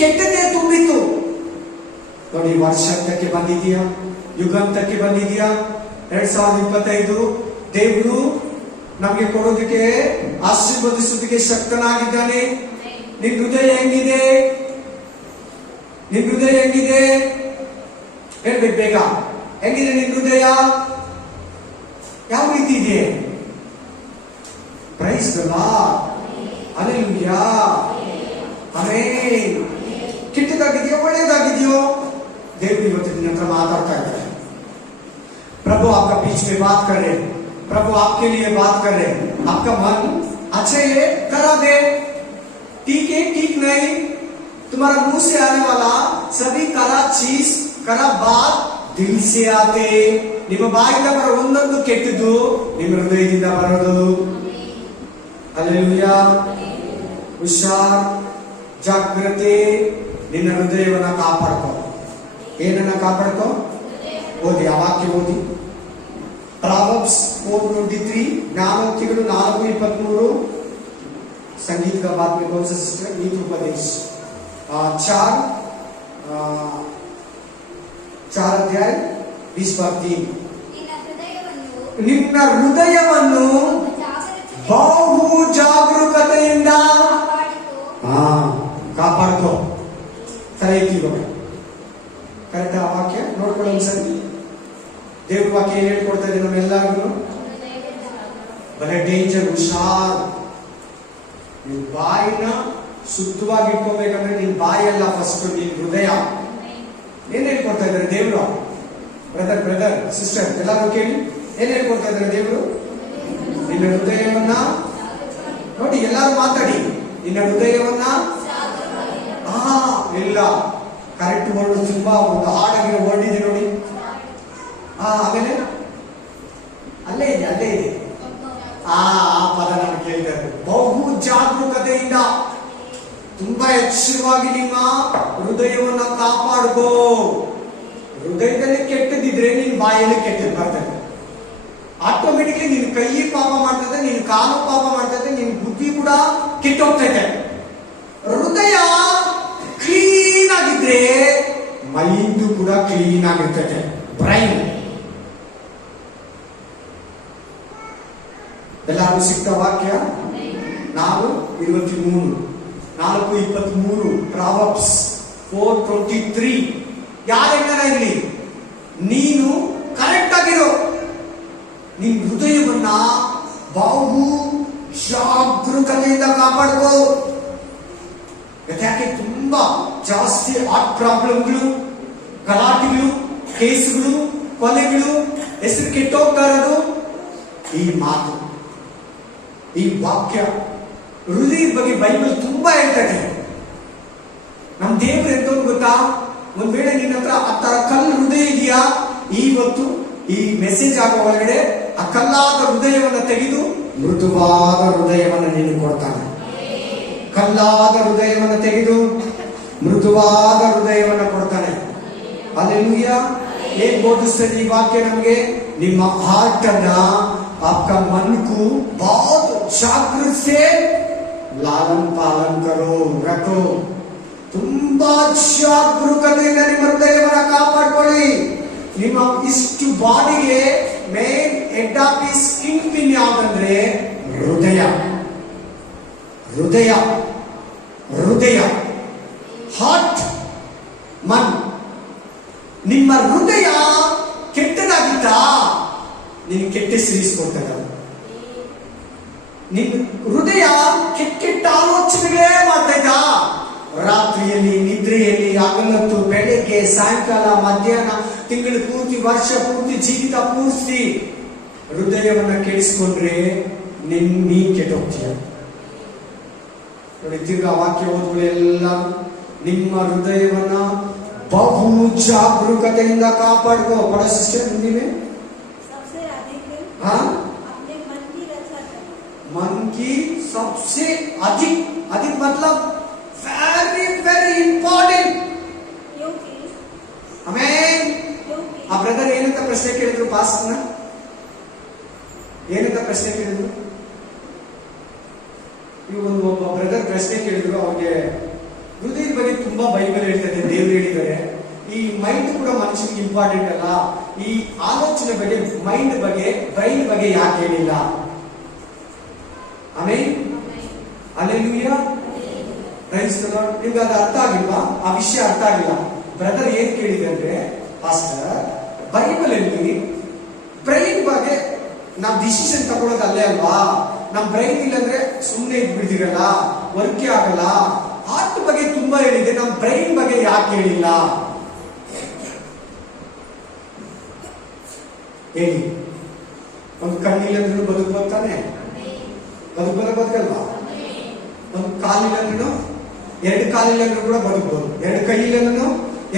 ಕೆಟ್ಟದೇ ತುಂಬಿತ್ತು ನೋಡಿ. ವರ್ಷಕ್ಕೆ ಬಂದಿದೆಯಾ? ಯುಗಾಂತಕ್ಕೆ ಬಂದಿದೆಯಾ? 2025 ದೇವರು ನಮಗೆ ಕೊಡೋದಕ್ಕೆ, ಆಶೀರ್ವದಿಸೋದಕ್ಕೆ ಶಕ್ತನಾಗಿದ್ದಾನೆ. ನಿನ್ ಹೃದಯ ಹೆಂಗಿದೆ? ನಿನ್ ಹೃದಯ ಹೆಂಗಿದೆ ಹೇಳ್ಬೇಕು ಬೇಗ. ಹೆಂಗಿದೆ ನಿನ್ ಹೃದಯ? ಯಾವ ರೀತಿ ಇದೆ? Praise the lord, hallelujah, amen. ಕೆಟ್ಟದಾಗಿದೆಯೋ ಒಳ್ಳೆಯದಾಗಿದೆಯೋ? देव ಇವತ್ತು ನಿನ್ನ ಹತ್ರ ಮಾತಾಡ್ತಾ ಇದ್ದಾರೆ. प्रभु आपका बीच में बात कर रहे, प्रभु आपके लिए बात कर रहे. आपका मन अच्छा है, करा दे. ठीक है, ठीक नहीं, तुम्हारा मुंह से आने वाला सभी खराब चीज, खराब बात दिल से आते. ನಿಮ್ಮ ಬಾಯಿಂದ ಬರೋ ಒಂದೊಂದು ಕೆಟ್ಟದ್ದು ನಿಮ್ಮ ಹೃದಯದಿಂದ ಬರೋದು. ಹಲ್ಲೆಲೂಯಾ. ಹುಷಾರ್, ಜಾಗ್ರತೆ. ನಿನ್ನ ಹೃದಯವನ್ನ ಕಾಪಾಡ್ಕೋ. ಏನನ್ನ ಕಾಪಾಡ್ಕೋ? ಓದಿ, ಆ ವಾಕ್ಯ ಓದಿ. ಪ್ರಾವರ್ಬ್ಸ್ 4:23, ಜ್ಞಾನೋಕ್ತಿಗಳು 4:23. संगीत का बात में कौन सा सिस्टर? नीति उपदेश 4 अध्याय 20:3. ನಿನ್ನ ಹೃದಯವನ್ನು ಬಹು ಜಾಗರೂಕತೆಯಿಂದ ಕಾಪಾಡ್ಕೋ. ತಲೆ ಎತ್ತಿಗೋ. ಕರೆಕ್ಟ್ ಆ ವಾಕ್ಯ ನೋಡ್ಕೊಳ್ಳಿ ಒಂದ್ಸರಿ. ದೇವ್ರ ವಾಕ್ಯ ಏನ್ ಹೇಳ್ಕೊಡ್ತಾ ಇದೆ ನಮ್ಮೆಲ್ಲರಿಗೂ? ಬಹಳ ಡೇಂಜರ್, ಹುಷಾರ್. ನಿನ್ ಬಾಯಿನ ಶುದ್ಧವಾಗಿ ಇಟ್ಕೋಬೇಕಂದ್ರೆ ನಿನ್ ಬಾಯಿ ಅಲ್ಲ, ಫಸ್ಟ್ ನಿನ್ ಹೃದಯ. ಏನ್ ಹೇಳ್ಕೊಡ್ತಾ ಇದ್ದಾರೆ ದೇವ್ರು? ಬ್ರದರ್ ಸಿಸ್ಟರ್ ಎಲ್ಲರೂ ಕೇಳಿ, ಏನ್ ಹೇಳ್ಕೊಡ್ತಾ ಇದ್ದಾರೆ ದೇವ್ರು? ನಿನ್ನ ಹೃದಯವನ್ನ ನೋಡಿ, ಎಲ್ಲರೂ ಮಾತಾಡಿ. ನಿನ್ನ ಹೃದಯವನ್ನ ಇಲ್ಲ, ಕರೆಕ್ಟ್ ವರ್ಡ್, ತುಂಬಾ ಒಂದು ಹಾಡಾಗಿರೋ ವರ್ಡ್ ಇದೆ ನೋಡಿ. ಆಮೇಲೆ ಅಲ್ಲೇ ಇದೆ ಆ ಪದ ನಾನು ಕೇಳಿದ್ದಾರೆ. ಬಹು ಜಾಗರೂಕತೆಯಿಂದ ತುಂಬಾ ಎಚ್ಚರವಾಗಿ ನಿಮ್ಮ ಹೃದಯವನ್ನ ಕಾಪಾಡ್ಕೋ. ಹೃದಯದಲ್ಲಿ ಕೆಟ್ಟದಿದ್ರೆ ನಿನ್ ಬಾಯಲ್ಲಿ ಕೆಟ್ಟದ್ದು ಬರ್ತದೆ. ಆಟೋಮೆಟಿಕ್ಲಿ ನಿನ್ ಕೈ ಪಾಪ ಮಾಡ್ತದೆ, ನಿನ್ ಕಾಲು ಪಾಪ ಮಾಡ್ತದೆ, ನಿನ್ ಬುದ್ಧಿ ಕೂಡ ಕೆಟ್ಟೋಗ್ತೈತೆ. ಹೃದಯ ಕ್ಲೀನ್ ಆಗಿದ್ರೆ ಮೈಂಡ್ ಕೂಡ ಕ್ಲೀನ್ ಆಗಿರ್ತದೆ. ಬ್ರೈನ್ ಎಲ್ಲಾರು ಸಿಕ್ತ ವಾಕ್ಯ ನಾವು 4:23 ಪ್ರಾವರ್ಬ್ಸ್ 4:23. ಯಾರೆಂಗನ ಇರಲಿ, ನೀನು ಕರೆಕ್ಟ್ ಆಗಿರೋ, ನಿನ್ ಹೃದಯವನ್ನ ಬಹು ಜಾಗರೂಕತೆಯಿಂದ ಕಾಪಾಡ್ಕೋ. ಯಾಕೆ ತುಂಬಾ ಜಾಸ್ತಿ ಹಾರ್ಟ್ ಪ್ರಾಬ್ಲಮ್ಗಳು, ಗಲಾಟೆಗಳು, ಕೇಸ್ಗಳು, ಕೊಲೆಗಳು, ಹೆಸರು ಕೆಟ್ಟೋಗ್ತಾ ಇರೋದು ಈ ಮಾತು, ಈ ವಾಕ್ಯ. ಹೃದಯದ ಬಗ್ಗೆ ಬೈಬಲ್ ತುಂಬಾ ಹೇಳ್ತದೆ. ನಮ್ ದೇವರು ಎಂತ ಗೊತ್ತಾ? ಒಂದ್ ವೇಳೆ ನಿನ್ನ ಹತ್ರ ಆ ತರ ಕಲ್ಲು ಹೃದಯ ಇದೆಯಾ, ಇವತ್ತು ಈ ಮೆಸೇಜ್ ಆಗೋ ಒಳಗಡೆ ಆ ಕಲ್ಲಾದ ಹೃದಯವನ್ನು ತೆಗೆದು ಮೃದುವಾದ ಹೃದಯವನ್ನು ನೀನು ಕೊಡ್ತಾನೆ. ಕಲ್ಲಾದ ಹೃದಯವನ್ನು ತೆಗೆದು ಮೃದುವಾದ ಹೃದಯವನ್ನು ಕೊಡ್ತಾನೆ. ಹಲ್ಲೆಲೂಯಾ. ಏನ್ ಬೋಧಿಸ್ತದೆ ಈ ವಾಕ್ಯ ನಮಗೆ? ನಿಮ್ಮ ಹಾರ್ಟ್ ಅನ್ನ आपका मन को बहुत जागृत से लालन पालन करो, रखो. ತುಂಬಾ ಜಾಗರೂಕತೆಯಿಂದ ನಿಮ್ಮ ಹೃದಯವನ್ನು ಕಾಪಾಡ್ಕೊಳ್ಳಿ. ನಿಮ್ಮ ಇಷ್ಟು ಬಾಡಿಗೆ main head of the skin pin ಯಾವ್ದಂದ್ರೆ ಹೃದಯ. ಹೃದಯ ಹೃದಯ ಹಾರ್ಟ್, ಮನ್. ನಿಮ್ಮ ಹೃದಯ ಕೆಟ್ಟದಾಗಿತ್ತಾ, ನಿನ್ ಕೆಟ್ಟ ಸೇರಿಸ್ಕೊಡ್ತದ. ನಿನ್ ಹೃದಯ ಕೆಟ್ಟ ಆಲೋಚನೆಗಳೇ ಮಾಡ್ತಾ, ರಾತ್ರಿಯಲ್ಲಿ, ನಿದ್ರೆಯಲ್ಲಿ, ಹಗಲತ್ತು, ಬೆಳಗ್ಗೆ, ಸಾಯಂಕಾಲ, ಮಧ್ಯಾಹ್ನ, ತಿಂಗಳು ಪೂರ್ತಿ, ವರ್ಷ ಪೂರ್ತಿ, ಜೀವಿತ ಪೂರ್ತಿ ಹೃದಯವನ್ನ ಕೆಡಿಸ್ಕೊಂಡ್ರೆ ನೀ ಕೆಟ್ಟೋಗ್ತೀಯ. ನೋಡಿ, ತಿರ್ಗಾ ವಾಕ್ಯ ಓದುಗಳೆಲ್ಲ ನಿಮ್ಮ ಹೃದಯವನ್ನ ಬಹು ಜಾಗರೂಕತೆಯಿಂದ ಕಾಪಾಡ್ಕೋ. ಪಡ ಸಿಸ್ಟರ್ ಹಿಂದಿವೆ मन की सबसे अधिक अधिक मतलब वेरी वेरी इंपॉर्टेंट. ಆಮೇನ್. ಆ ಬ್ರದರ್ ಏನಂತ ಪ್ರಶ್ನೆ ಕೇಳಿದ್ರು? ಪಾಸ್ನ ಏನಂತ ಪ್ರಶ್ನೆ ಕೇಳಿದ್ರು? ಇವನು ಒಬ್ಬ ಬ್ರದರ್ ಪ್ರಶ್ನೆ ಕೇಳಿದ್ರು. ಅವ್ರಿಗೆ ಹೃದಯದ ಬಗ್ಗೆ ತುಂಬಾ ಬೈಬಲ್ ಹೇಳ್ತದೆ, ದೇವ್ರು ಹೇಳಿದ್ದಾರೆ. ಈ ಮೈಂಡ್ ಕೂಡ ಮನುಷ್ಯನಿಗೆ ಇಂಪಾರ್ಟೆಂಟ್ ಅಲ್ಲ? ಈ ಆಲೋಚನೆ ಬಗ್ಗೆ, ಮೈಂಡ್ ಬಗ್ಗೆ, ಬ್ರೈನ್ ಬಗ್ಗೆ ಯಾಕೆ ಹೇಳಿಲ್ಲ? Amen. Hallelujah. Praise the Lord. ನಿಮ್ಗೆ ಅದು ಅರ್ಥ ಆಗಿಲ್ವಾ? ಆ ವಿಷಯ ಅರ್ಥ ಆಗಿಲ್ಲ. ಬ್ರದರ್ ಏನ್ ಕೇಳಿದ್ರೆ, ಪಾಸ್ಟರ್ ಬೈಬಲ್ ಅಲ್ಲಿ ಬ್ರೈನ್ ಬಗ್ಗೆ ನಾವು ಡಿಸಿಷನ್ ತಗೊಳ್ಳೋದು ಅಲ್ಲೇ ಅಲ್ವಾ? ನಮ್ ಬ್ರೈನ್ ಇಲ್ಲಂದ್ರೆ ಸುಮ್ಮನೆ ಇದ್ಬಿಡ್ತೀರಲ್ಲ, ವರ್ಕೆ ಆಗಲ್ಲ. ಹಾರ್ಟ್ ಬಗ್ಗೆ ತುಂಬಾ ಹೇಳಿದೆ, ನಮ್ ಬ್ರೈನ್ ಬಗ್ಗೆ ಯಾಕೆ ಹೇಳಿಲ್ಲ ಹೇಳಿ? ಒಂದು ಕಣ್ಣಿಲ್ಲಂದ್ರೂ ಬದುಕ್ಬೋದು ತಾನೆ? ಬದುಕಲ್ವಾ? ಒಂದು ಕಾಲಿಲ್ಲಂದ್ರೂ, ಎರಡು ಕಾಲಿಲ್ಲಂದ್ರೂ ಕೂಡ ಬದುಕ್ಬೋದು. ಎರಡು ಕೈ ಇಲ್ಲಂದ್ರೂ,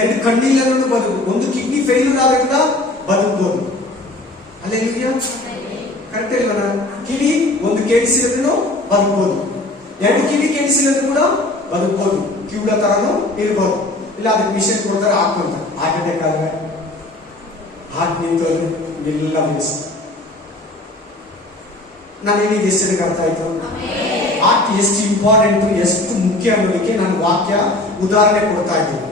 ಎರಡು ಕಣ್ಣಿಲ್ಲಂದ್ರೂ ಬದುಕಬಹುದು. ಒಂದು ಕಿಡ್ನಿ ಫೇಲ್ಯೂರ್ ಆಗೋದ್ರಿಂದ ಬದುಕ್ಬೋದು. ಹಲ್ಲೆಲೂಯಾ. ಕರೆಕ್ಟ್ ಇಲ್ವಾ? ಕಿವಿ ಒಂದು ಕೇಳಿಸಿರೋದ್ರೂ ಬದುಕ್ಬೋದು, ಎರಡು ಕಿವಿ ಕೇಳಿಸಿರೋದು ಕೂಡ ಬದುಕ್ಬೋದು. ಕಿವುಡ ತರನು ಇರ್ಬೋದು. ಇಲ್ಲ ಅದಕ್ಕೆ ಮಿಷನ್ ಕೊಡ್ತಾರೆ, ಹಾಕೊಂತಾರೆ. ಹಾರ್ಟ್ ಅಟ್ಯಾಕ್ ಆದ್ರೆ, ಹಾರ್ಟ್ ನಿಂತೋದ್ರೆ ಎಲ್ಲ ನಿಲ್ಲಿಸ. ನಾನೇನು ಎಷ್ಟು ಅರ್ಥ ಆಯ್ತು? ಹಾರ್ಟ್ ಎಷ್ಟು ಇಂಪಾರ್ಟೆಂಟ್, ಎಷ್ಟು ಮುಖ್ಯ ಅನ್ನೋದಕ್ಕೆ ನಾನು ವಾಕ್ಯ ಉದಾಹರಣೆ ಕೊಡ್ತಾ ಇದ್ದೀನಿ.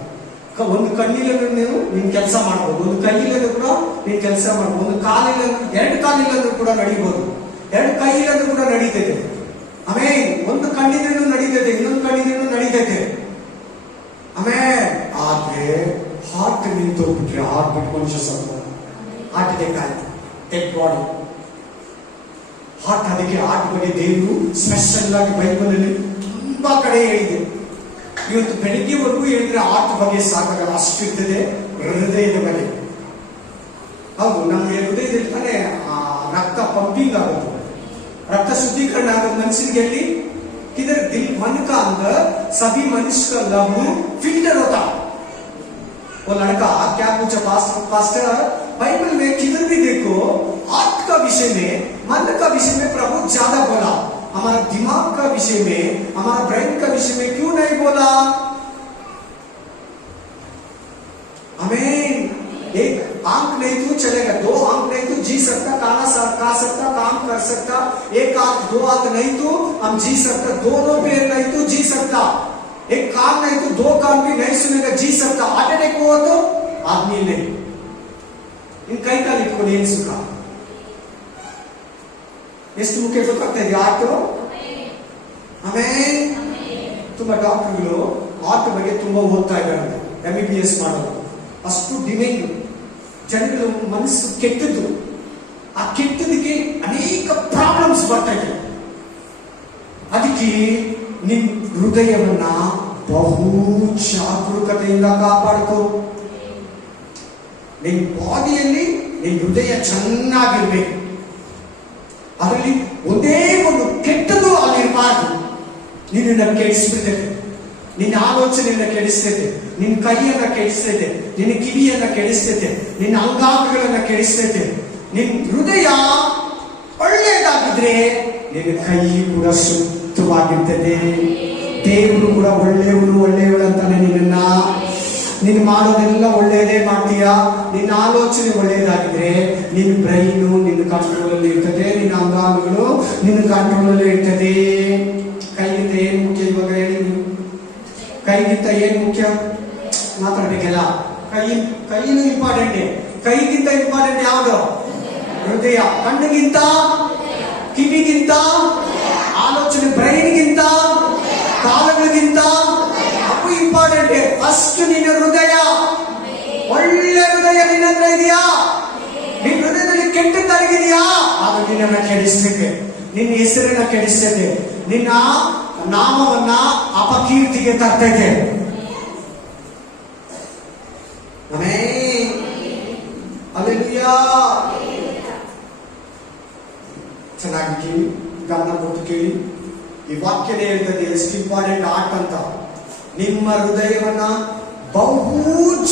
ಒಂದು ಕಣ್ಣಿಲ್ಲಂದ್ರೂ ನೀನ್ ಕೆಲಸ ಮಾಡ್ಬೋದು, ಒಂದು ಕೈಯಿಲ್ಲಂದ್ರೂ ಕೂಡ ನೀನ್ ಕೆಲಸ ಮಾಡ್ಬೋದು, ಒಂದು ಕಾಲಿಲ್ಲ, ಎರಡು ಕಾಲಿಲ್ಲಂದ್ರೂ ಕೂಡ ನಡಿಬಹುದು, ಎರಡು ಕೈ ಇಲ್ಲಂದ್ರೂ ಕೂಡ ನಡೀತೈತೆ. ಆಮೇಲೆ ಒಂದು ಕಣ್ಣಿದ್ರೂ ನಡೀತೈತೆ, ಇನ್ನೊಂದು ಕಣ್ಣಿದ್ರೂ ನಡೀತೈತೆ. ಆಮೇಲೆ ಆದ್ರೆ ಹಾರ್ಟ್ ನಿಂತೋಗ್ಬಿಟ್ರೆ, ಹಾರ್ಟ್ ಬಿಟ್ಟು ಮನುಷ್ಯ ಸ್ವಲ್ಪ ಹಾರ್ಟ್ ಅಟ್ಯಾಕ್ ಆಯ್ತು, ಡೆಡ್ ಬಾಡಿ. ಹಾರ್ಟ್, ಅದಕ್ಕೆ ಹಾರ್ಟ್ ಬಗ್ಗೆ ದೇವರು ಸ್ಪೆಷಲ್ ಆಗಿ ಬೈಬಲ್ ಅಲ್ಲಿ ತುಂಬಾ ಕಡೆ ಹೇಳಿದೆ. ಇವತ್ತು ಬೆಳಿಗ್ಗೆವರೆಗೂ ಹೇಳಿದ್ರೆ ಹಾರ್ಟ್ ಬಗ್ಗೆ ಸಾಕಾಗಲ್ಲ, ಅಷ್ಟು ಇರ್ತದೆ ಹೃದಯದ ಬಗ್ಗೆ. ಹೌದು, ನಮ್ಗೆ ಹೃದಯದಲ್ಲಿ ತಾನೇ ರಕ್ತ ಪಂಪಿಂಗ್ ಆಗುತ್ತೆ, रक्त शुद्धिकरण मनुष्य के लिए किधर दिल मन का अंदर सभी मनुष्य का लहू फिल्टर होता। वो लड़का क्या पूछा पास्टर, बाइबल में किधर भी देखो आत्म का विषय में, मन का विषय में प्रभु ज्यादा बोला। हमारा दिमाग का विषय में, हमारा ब्रेन का विषय में क्यों नहीं बोला? हमें एक आंख नहीं तो चलेगा, 2 आंख नहीं तो जी सकता, खाना खा सकता, काम कर सकता। एक आंख 2 आंख नहीं तो हम जी सकता, 2 पैर नहीं तो जी सकता, एक कान नहीं तो 2 कान भी नहीं सुनेगा, जी सकता। हार्ट अटैक हुआ तो आदमी नहीं। इन कई काल इट्ಕೊಂಡು ಏನು ಸುಖ? ಎಷ್ಟು ಮುಖ್ಯ ಗೊತ್ತಾಗ್ತಾ ಇದೆ ಆರ್ಟ್? ಆಮೇಲೆ ತುಂಬಾ ಡಾಕ್ಟರ್ಗಳು ಆರ್ಟ್ ಬಗ್ಗೆ ತುಂಬಾ ಓದ್ತಾ ಇದ್ದಾರೆ, MBBS ಮಾಡೋದು. ಅಷ್ಟು ಡಿಮ್ಯಾಂಡ್, ಜನಗಳು ಮನಸ್ಸು ಕೆಟ್ಟದ್ದು. ಆ ಕೆಟ್ಟದಕ್ಕೆ ಅನೇಕ ಪ್ರಾಬ್ಲಮ್ಸ್ ಬರ್ತಾ ಇದೆ. ಅದಕ್ಕೆ ನಿನ್ ಹೃದಯವನ್ನ ಬಹು ಜಾಗರೂಕತೆಯಿಂದ ಕಾಪಾಡ್ಕೋ. ನಿನ್ ಬಾಡಿಯಲ್ಲಿ ನಿನ್ ಹೃದಯ ಚೆನ್ನಾಗಿರ್ಬೇಕು. ಅದರಲ್ಲಿ ಒಂದೇ ಒಂದು ಕೆಟ್ಟದ್ದು ಅಲ್ಲಿರಬಾರ್ದು. ನಿನ್ನನ್ನು ಕೆಡಿಸ್ಬಿಡ್ತದೆ, ನಿನ್ನ ಆಲೋಚನೆಯನ್ನ ಕೆಡಿಸ್ತದೆ, ನಿನ್ನ ಕೈಯನ್ನ ಕೆಡಿಸ್ತದೆ, ನಿನ್ನ ಕಿವಿಯನ್ನ ಕೆಡಿಸ್ತದೆ, ನಿನ್ನ ಅಂಗಾಂಗಗಳನ್ನ ಕೆಡಿಸ್ತದೆ. ನಿನ್ ಹೃದಯ ಒಳ್ಳೆಯದಾಗಿದ್ರೆ ನಿನ್ನ ಕೈ ಕೂಡ ಶುದ್ಧವಾಗಿರ್ತದೆ. ದೇವರು ಕೂಡ ಒಳ್ಳೆಯವಳು ಅಂತಾನೆ ನಿನ್ನ. ನೀನು ಮಾಡೋದೆಲ್ಲ ಒಳ್ಳೆಯದೇ ಮಾಡ್ತೀಯಾ. ನಿನ್ನ ಆಲೋಚನೆ ಒಳ್ಳೆಯದಾಗಿದ್ರೆ ನಿನ್ನ ಬ್ರೈನು ನಿನ್ನ ಕಂಟ್ರೋಲ್ ಅಲ್ಲಿ ಇರ್ತದೆ, ನಿನ್ನ ಅಂಗಾಂಗಗಳು ನಿನ್ನ ಕಂಟ್ರೋಲ್ ಅಲ್ಲಿ ಇರ್ತದೆ. ಕೈಗಿಂತ ಏನ್ ಮುಖ್ಯ ಇವಾಗ ಹೇಳಿ? ಕೈಗಿಂತ ಏನ್ ಮುಖ್ಯ ಮಾತಾಡ್ಬೇಕಲ್ಲ. ಕೈನು ಇಂಪಾರ್ಟೆಂಟ್. ಕೈಗಿಂತ ಇಂಪಾರ್ಟೆಂಟ್ ಯಾವುದು? ಹೃದಯ. ಕಣ್ಣಿಗಿಂತ, ಕಿವಿಗಿಂತ, ಆಲೋಚನೆ ಬ್ರೈನ್ಗಿಂತ, ಕಾಲುಗಳಿಗಿಂತ ಅಪ್ಪು ಇಂಪಾರ್ಟೆಂಟ್. ಫಸ್ಟ್ ನಿನ್ನ ಹೃದಯ. ಒಳ್ಳೆ ಹೃದಯ ನಿನ್ನ ಹತ್ರ ಇದೆಯಾ? ನಿನ್ನ ಹೃದಯದಲ್ಲಿ ಕೆಟ್ಟದ್ದಾಗಿದೆಯಾ? ಅದು ನಿನ್ನನ್ನ ಕೆಡಿಸ್ತದೆ, ನಿನ್ನ ಹೆಸರನ್ನ ಕೆಡಿಸ್ತದೆ, ನಿನ್ನ ನಾಮವನ್ನ ಅಪಕೀರ್ತಿಗೆ ತರ್ತೈತೆ. ಹಲ್ಲೆಲೂಯಾ. ಚೆನ್ನಾಗಿ ಕೇಳಿ, ಗಮನ ಕೊಟ್ಟು ಕೇಳಿ. ಈ ವಾಕ್ಯನೇ ಹೇಳ್ತದೆ ಎಷ್ಟು ಇಂಪಾರ್ಟೆಂಟ್ ಆರ್ಟ್ ಅಂತ. ನಿಮ್ಮ ಹೃದಯವನ್ನ ಬಹು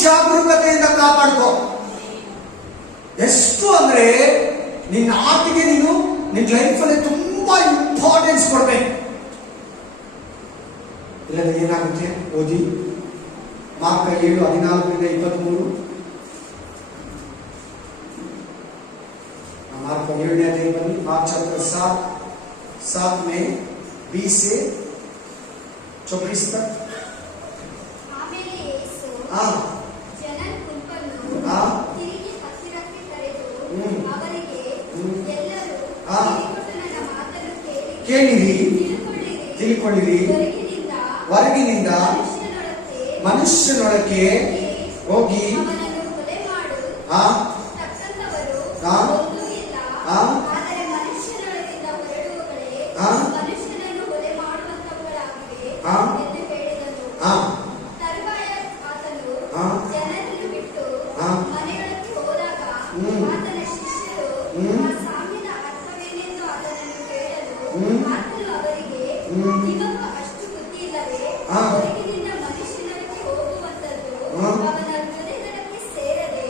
ಜಾಗರೂಕತೆಯಿಂದ ಕಾಪಾಡ್ಕೋ. ಎಷ್ಟು ಅಂದ್ರೆ ನಿನ್ನ ಆರ್ಟ್ಗೆ ನೀನು ನಿನ್ನ ಲೈಫಲ್ಲಿ ತುಂಬಾ ಇಂಪಾರ್ಟೆನ್ಸ್ ಕೊಡ್ಬೇಕು. ಇಲ್ಲದ ಏನಾಗುತ್ತೆ? ಓದಿ ಮಾರ್ಕ 7:14-23. मार्क 7 अध्याय बनी, मार्क चैप्टर 7 में 20 से 24 तक. ಆಮೇಲೆ ಯೇಸು ಜನರ ಗುಂಪನ್ನು ತಿರುಗಿ ಹತ್ತಿರಕ್ಕೆ ಕರೆದು ಅವರಿಗೆ, ಎಲ್ಲರೂ ಕಿವಿಗೊಟ್ಟು ನನ್ನ ಮಾತನ್ನು ಕೇಳಿರಿ, ತಿಳ್ಕೊಳ್ಳಿರಿ. ಹೊರಗಿನಿಂದ ಮನುಷ್ಯನೊಳಕ್ಕೆ ಹೋಗಿ ಅವನನ್ನು ಕೊಲೆ ಮಾಡು ತಕ್ಕಂತವರು ಒಂದೂ ಇಲ್ಲ. ಆದರೆ ಮನುಷ್ಯನೊಳಗಿಂದ ಹೊರಡುವಗಳೇ ಮನುಷ್ಯನನ್ನು ಕೊಲೆ ಮಾಡುವಂತವುಗಳಾಗಿವೆ ಎಂದು ಹೇಳಿದನು. ತರುವಾಯ ಆತನು ಜನರನ್ನು ಬಿಟ್ಟು ಮನೆಗಳಿಗೆ ಹೋದಾಗ ಆತನ ಶಿಷ್ಯರು ಆ ಸಾಮ್ಯದ ಅರ್ಥವೇನೆಂದು ಆತನನ್ನು ಕೇಳಲು ಆತನು ಅವರಿಗೆ, ನಿಮಗೂ ಅಷ್ಟು ಬುದ್ಧಿ ಇಲ್ಲವೇ? ಹೊರಗಿನಿಂದ ಮನುಷ್ಯನೊಳಗೆ ಹೋಗುವಂತದ್ದು ಅವನ ಹೃದಯದೊಳಗೆ ಸೇರದೆ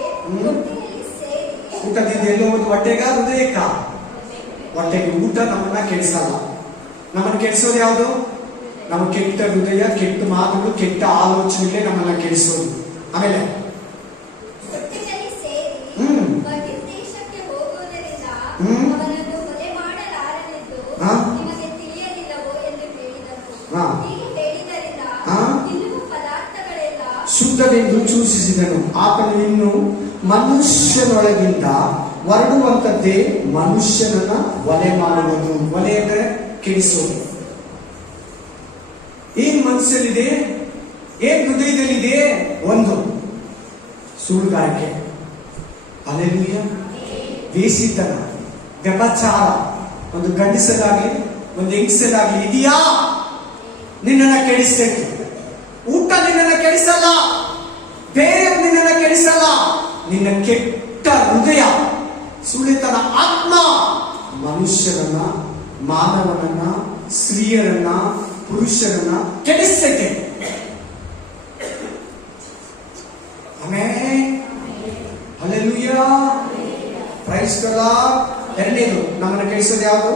ಹೊಟ್ಟೆಯಲ್ಲಿ ಸೇರಿ. ಊಟದಿಂದ ಎಲ್ಲೋ ಒಂದು ಹೊಟ್ಟೆಗ ಹೃದಯಕ್ಕ. ಹೊಟ್ಟೆಗೆ ಊಟ ನಮ್ಮನ್ನ ಕೆಡಿಸಲ್ಲ. ನಮ್ಮನ್ನ ಕೆಡಿಸೋದು ಯಾವುದು? ನಮ್ಮ ಕೆಟ್ಟ ಹೃದಯ, ಕೆಟ್ಟ ಮಾತುಗಳು, ಕೆಟ್ಟ ಆಲೋಚನೆಗಳೇ ನಮ್ಮನ್ನ ಕೆಡಿಸೋದು. ಆಮೇಲೆ ಹೊಟ್ಟೆಯಲ್ಲಿ ಸೇರಿ ಬಹಿರ್ದೇಶಕ್ಕೆ ಹೋಗುವುದರಿಂದ ಅವನನ್ನು ಕೊಲೆ ಮಾಡಲಾರನೆಂದು ನಿಮಗೆ ತಿಳಿಯಲಿಲ್ಲವೋ ಎಂದು ಹೇಳಿದನು. ಹೀಗೆ ಹೇಳಿದ್ದರಿಂದ ತಿನ್ನುವ ಪದಾರ್ಥಗಳೆಲ್ಲ ಶುದ್ಧವೆಂದು ಸೂಚಿಸಿದನು. ಆತನು ಇನ್ನು ಮನುಷ್ಯನೊಳಗಿಂದ ಹೊರಡುವಂತದ್ದೇ ಮನುಷ್ಯನನ್ನ ಒಲೆ ಮಾಡುವುದು. ಒಲೆ ಅಂದರೆ ಕೆಡಿಸೋದು. ಏನ್ ಮನಸ್ಸಲ್ಲಿದೆ, ಏನ್ ಹೃದಯದಲ್ಲಿದೆ? ಒಂದು ಸುಳ್ಳುಗಾರಿಕೆ, ಹಲ್ಲೆಲೂಯಾ, ವೇಸಿತನ, ವ್ಯಭಚಾರ. ಒಂದು ಗಂಡಸರಾಗ್ಲಿ ಒಂದು ಹೆಂಗಸರಾಗ್ಲಿ ಇದೆಯಾ? ನಿನ್ನನ್ನ ಕೆಡಿಸ್ತೈತಿ. ಊಟ ನಿನ್ನನ್ನ ಕೆಡಿಸಲ್ಲ, ಬೇರೆ ನಿನ್ನನ್ನ ಕೆಡಿಸಲ್ಲ. ನಿನ್ನ ಕೆಟ್ಟ ಹೃದಯ, ಸುಳ್ಳಿತನ ಆತ್ಮ ಮನುಷ್ಯರನ್ನ, ಮಾನವನನ್ನ, ಸ್ತ್ರೀಯರನ್ನ, ಪುರುಷರನ್ನ ಕೆಡಿಸ್ತೈತೆ. ಆಮೇಲೆ hallelujah. Hallelujah, praise the Lord. ಎರಡನೇದು ನಮ್ಮನ್ನು ಕೆಡಿಸೋದು ಯಾವುದು?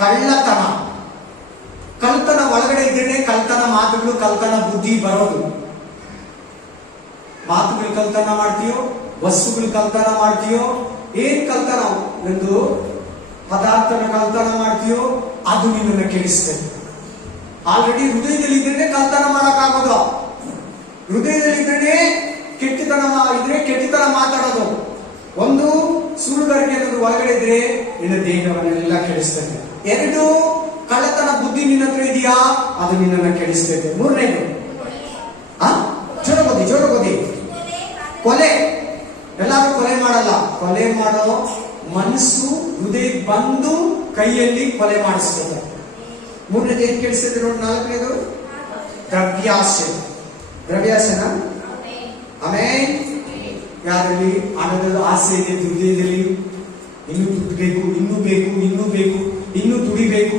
ಕಳ್ಳತನ. ಕಳ್ತನ ಒಳಗಡೆ ಇದ್ರೇನೆ ಕಳ್ತನ ಮಾತುಗಳು, ಕಳ್ತನ ಬುದ್ಧಿ ಬರೋದು. ಮಾತುಗಳು ಕಳ್ತನ ಮಾಡ್ತೀಯೋ, ವಸ್ತುಗಳು ಕಳ್ತನ ಮಾಡ್ತೀಯೋ, ಏನ್ ಕಳ್ತನ, ಒಂದು ಪದಾರ್ಥನ ಕಳ್ತನ ಮಾಡ್ತೀಯೋ ಅದು ನಿನ್ನನ್ನು ಕೆಡಿಸ್ತದೆ. ಆಲ್ರೆಡಿ ಹೃದಯದಲ್ಲಿ ಇದ್ರೆ ಕಳ್ತನ ಮಾಡಕ್ಕಾಗೋದು. ಹೃದಯದಲ್ಲಿ ಇದ್ರೆ ಕೆಟ್ಟತನ ಮಾತಾಡೋದು. ಒಂದು ಸುಳ್ಳುಗಾರಿಕೆ ಅನ್ನೋದು ಒಳಗಡೆ ಇದ್ರೆ ನಿನ್ನ ದೇಹವನ್ನೆಲ್ಲ ಕೆಡಿಸ್ತದೆ. ಎರಡು, ಕಳ್ಳತನ ಬುದ್ಧಿ ನಿನ್ನ ಹತ್ರ ಇದೆಯಾ, ಅದು ನಿನ್ನನ್ನು ಕೆಡಿಸ್ತದೆ. ಮೂರನೇದು ಜೋರಗೋದಿ ಕೊಲೆ. ಎಲ್ಲಾದ್ರೂ ಕೊಲೆ ಮಾಡಲ್ಲ, ಕೊಲೆ ಮಾಡೋ ಮನಸ್ಸು ಹೃದಯ ಬಂದು ಕೈಯಲ್ಲಿ ಕೊಲೆ ಮಾಡಿಸ್ತದೆ. ಮೂರನೇದು ಏನ್ ಕೆಡಿಸ್ತದೆ ನೋಡಿ? ನಾಲ್ಕನೇದು ದ್ರವ್ಯಾಸೆ. ದ್ರವ್ಯಾಸನ ಆಮೇಲೆ ಯಾರಲ್ಲಿ ಹಣದ ಆಸೆ ಇದೆ ಹೃದಯದಲ್ಲಿ, ಇನ್ನೂ ದುಡ್ಡು ಬೇಕು, ಇನ್ನೂ ಬೇಕು, ಇನ್ನೂ ಬೇಕು, ಇನ್ನೂ ದುಡಿಬೇಕು.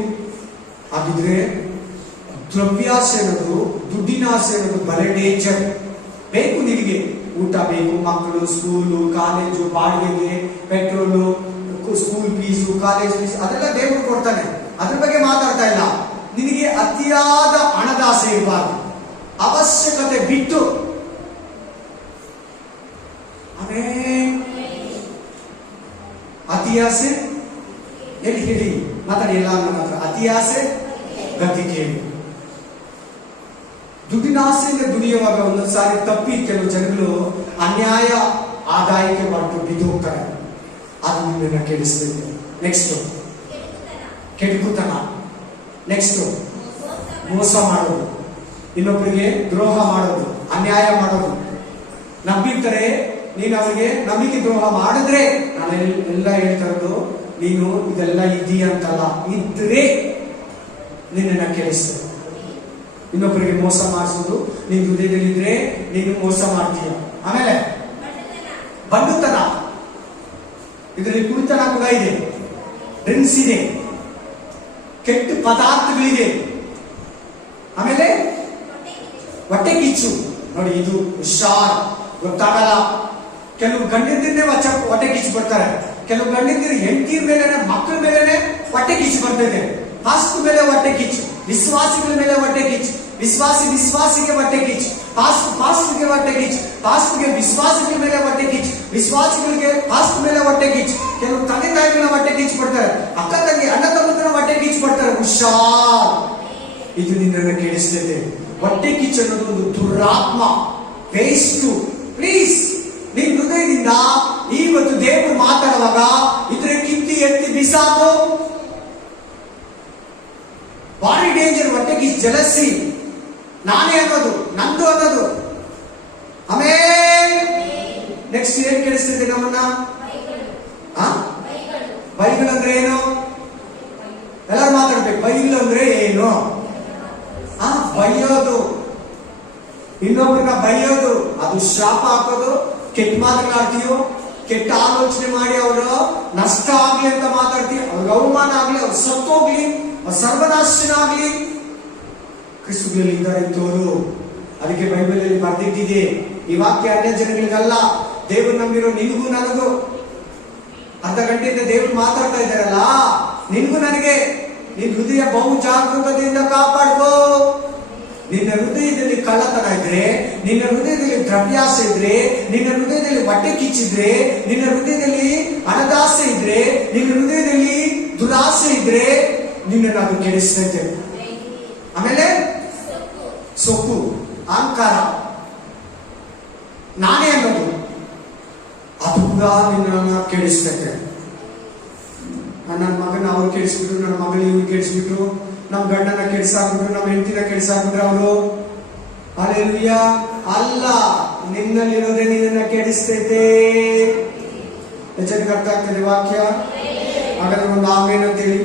ಹಾಗಿದ್ರೆ ದ್ರವ್ಯಾಸೆ ಅನ್ನೋದು, ದುಡ್ಡಿನ ಆಸೆ ಅನ್ನೋದು ಬಲೆ ಡೇಂಜರ್. ಬೇಕು ನಿನಗೆ, ಊಟ ಬೇಕು, ಮಕ್ಕಳು, ಸ್ಕೂಲು, ಕಾಲೇಜು, ಬಾಡಿಗೆಗೆ, petrol, school fees, college fees, ಅದೆಲ್ಲ ದೇವರು ಕೊಡ್ತಾನೆ. ಅದ್ರ ಬಗ್ಗೆ ಮಾತಾಡ್ತಾ ಇಲ್ಲ. ನಿನಗೆ ಅತಿಯಾದ ಹಣದ ಆಸೆ ಇರಬಾರ್ದು. ಅವಶ್ಯಕತೆ ಬಿಟ್ಟು ಅತಿ ಆಸೆ ಎಲ್ಲಿ ಹೇಳಿ ಮಾತಾಡಿ, ಎಲ್ಲ ನನ್ನ ಹತ್ರ. ಅತಿ ಆಸೆ ಗತಿ ಕೇಳಿ. ದುಡ್ಡಿನ ಆಸೆಯಿಂದ ದುಡಿಯುವಾಗ ಒಂದೊಂದ್ಸಾರಿ ತಪ್ಪಿ ಕೆಲವು ಜನಗಳು ಅನ್ಯಾಯ ಆದಾಯಕ್ಕೆ ಹೊರಟು ಬಿದ್ದು ಹೋಗ್ತಾರೆ. ಅದು ನಿಮ್ಮನ್ನ ಕೆಡಿಸ್ತದೆ. ನೆಕ್ಸ್ಟ್ ಕೆಡುಕುತನ. ನೆಕ್ಸ್ಟ್ ಮೋಸ ಮಾಡೋದು, ಇನ್ನೊಬ್ಬರಿಗೆ ದ್ರೋಹ ಮಾಡೋದು, ಅನ್ಯಾಯ ಮಾಡೋದು. ನಂಬಿರ್ತಾರೆ, ನೀನು ಅವರಿಗೆ ನಂಬಿಕೆ ದ್ರೋಹ ಮಾಡಿದ್ರೆ, ನಾನು ಎಲ್ಲ ಹೇಳ್ತಾ ಇರೋದು ನೀನು ಇದೆಲ್ಲ ಇದೀಯ ಅಂತಲ್ಲ, ಇದ್ರೆ ನಿನ್ನನ್ನ ಕೆಡಿಸ್ತದೆ. ಇನ್ನೊಬ್ಬರಿಗೆ ಮೋಸ ಮಾಡಿಸೋದು ನಿನ್ ಹೃದಯದಲ್ಲಿದ್ರೆ ನೀನು ಮೋಸ ಮಾಡ್ತೀಯ. ಆಮೇಲೆ ಬಂಡುತನ. ಇದರಲ್ಲಿ ಕುಡಿತನ ಕೂಡ ಇದೆ, ಡ್ರಿಂಕ್ಸ್ ಇದೆ, ಕೆಟ್ಟ ಪದಾರ್ಥಗಳಿದೆ. ಆಮೇಲೆ ಹೊಟ್ಟೆ ಕಿಚ್ಚು. ನೋಡಿ, ಇದು ಹುಷಾರ್, ಗೊತ್ತಾಗಲ್ಲ. ಕೆಲವು ಗಂಡಿಂದಿರೇ ಹೊಟ್ಟೆ ಕಿಚ್ಚು ಬರ್ತಾರೆ. ಕೆಲವು ಗಂಡಿಂದಿರು ಹೆಂಡತಿಯ ಮೇಲೆನೆ, ಮಕ್ಕಳ ಮೇಲೆನೆ ಹೊಟ್ಟೆ ಕಿಚ್ಚು ಬರ್ತದೆ. ಪಾಸ್ಟರ್ ಮೇಲೆ ಹೊಟ್ಟೆ ಕಿಚ್ಚು, ವಿಶ್ವಾಸಿಗಳ ಮೇಲೆ ಹೊಟ್ಟೆ ಕಿಚ್ಚು, ವಿಶ್ವಾಸಿಗೆ ಹೊಟ್ಟೆ ಕಿಚ್ಚು, ಪಾಸ್ಟರ್ಗೆ ಹೊಟ್ಟೆ ಕಿಚ್ಚು, ಪಾಸ್ಟರ್ಗೆ ವಿಶ್ವಾಸಿಗಳ ಮೇಲೆ ಹೊಟ್ಟೆ ಕಿಚ್ಚು, ವಿಶ್ವಾಸಿಗಳಿಗೆ ಪಾಸ್ಟರ್ ಮೇಲೆ ಹೊಟ್ಟೆ ಕಿಚ್ಚು. ಕೆಲವು ತಂದೆ ತಾಯಿಗಳನ್ನ ಹೊಟ್ಟೆ ಕಿಚ್ಚು ಪಡ್ತಾರೆ, ಅಕ್ಕ ತಂಗಿ ಅಣ್ಣ ತಮ್ಮನ ಹೊಟ್ಟೆ ಕಿಚ್ಚು ಪಡ್ತಾರೆ. ಹುಷಾರ್, ಇದು ನಿನ್ನನ್ನು ಕೆಡಿಸ್ತದೆ. ಹೊಟ್ಟೆ ಕಿಚ್ಚು ಅನ್ನೋದು ಒಂದು ದುರಾತ್ಮ, ವೇಸ್ಟು. ಪ್ಲೀಸ್, ನಿನ್ ಹೃದಯದಿಂದ ಇವತ್ತು ದೇವರು ಮಾತಾಡುವಾಗ ಇದ್ರೆ ಕಿತ್ತಿ ಎತ್ತಿ ಬಿಸಾಕು. ಬಾರಿ ಡೇಂಜರ್. ಹೊಟ್ಟೆ ಕಿಚ್ಚು, ಜಲಸಿ, ನಾನೇ ಅನ್ನೋದು, ನಂದು ಅನ್ನೋದು. ಆಮೇಲೆ ನೆಕ್ಸ್ಟ್ ಏನ್ ಕೆಡಿಸ್ತಿದೆ ನಮ್ಮನ್ನ? ಬೈಗಳು ಅಂದ್ರೆ ಏನು? ಎಲ್ಲರೂ ಮಾತಾಡ್ಬೇಕು. ಬೈಗಳು ಅಂದ್ರೆ ಏನು? ಬೈಯೋದು, ಇನ್ನೊಬ್ಬರನ್ನ ಬೈಯೋದು, ಅದು ಶಾಪ ಹಾಕೋದು. ಕೆಟ್ಟ ಮಾತುಗಳಾಡ್ತೀಯೋ, ಕೆಟ್ಟ ಆಲೋಚನೆ ಮಾಡಿ ಅವರು ನಷ್ಟ ಆಗ್ಲಿ ಅಂತ ಮಾತಾಡ್ತೀವಿ, ಅವ್ರಿಗೆ ಅವಮಾನ ಆಗ್ಲಿ, ಅವ್ರು ಸತ್ತೋಗ್ಲಿ, ಅವ್ರ ಸರ್ವನಾಶನ ಆಗ್ಲಿ. ಕ್ರಿಸ್ತುಗಳಲ್ಲಿ ಇದ್ದಾರೆ ತೋರು. ಅದಕ್ಕೆ ಬೈಬಲ್ ಅಲ್ಲಿ ಬರ್ದಿಟ್ಟಿದೆ, ಈ ವಾಕ್ಯ ಅನ್ಯ ಜನಗಳಿಗಲ್ಲ, ದೇವರು ನಂಬಿರೋ ನಿನಗೂ ನನಗೂ. ಅರ್ಧ ಗಂಟೆಯಿಂದ ದೇವರು ಮಾತಾಡ್ತಾ ಇದ್ದಾರಲ್ಲ, ನಿನ್ಗೂ ನನಗೆ. ನಿನ್ ಹೃದಯ ಬಹು ಜಾಗೃತದಿಂದ ಕಾಪಾಡ್ಕೋ. ನಿನ್ನ ಹೃದಯದಲ್ಲಿ ಕಳ್ಳತನ ಇದ್ರೆ, ನಿನ್ನ ಹೃದಯದಲ್ಲಿ ದ್ರವ್ಯಾಸ ಇದ್ರೆ, ನಿನ್ನ ಹೃದಯದಲ್ಲಿ ಹೊಟ್ಟೆ ಕಿಚ್ಚಿದ್ರೆ, ನಿನ್ನ ಹೃದಯದಲ್ಲಿ ಹಣದಾಸೆ ಇದ್ರೆ, ನಿನ್ನ ಹೃದಯದಲ್ಲಿ ದುರಾಸೆ ಇದ್ರೆ ನಿನ್ನನ್ನು ಅದು ಕೆಡಿಸ್ತೈತೆ. ಆಮೇಲೆ ಸೊಕ್ಕು, ಅಹಂಕಾರ, ನಾನೇ ಅನ್ನೋದು, ಅದು ಕೂಡ ನಿನ್ನನ್ನು ಕೆಡಿಸ್ತೈತೆ. ನನ್ನ ಮಗನ ಅವ್ರು ಕೆಡಿಸ್ಬಿಟ್ರು, ನನ್ನ ಮಗಳು ಇವ್ರು ಕೆಡಿಸ್ಬಿಟ್ರು, ನಮ್ಮ ಗಂಡನ ಕೆಡಿಸಾಕ್ಬಿಟ್ರು, ನಮ್ಮ ಹೆಂಡತಿನ ಕೆಡಿಸಾಕ್ಬಿಟ್ರು ಅವರು. ಹಲ್ಲೆಲೂಯಾ. ಅಲ್ಲ, ನಿನ್ನಲ್ಲಿರೋದೇ ನಿನ್ನನ್ನ ಕೆಡಿಸ್ತೈತೆ. ಹೆಚ್ಚಿಗೆ ಅರ್ಥ ಆಗ್ತದೆ ವಾಕ್ಯ? ಹಾಗಾದ್ರೆ ಒಂದು ಆಮೇನ್ ಅಂತ ಹೇಳಿ,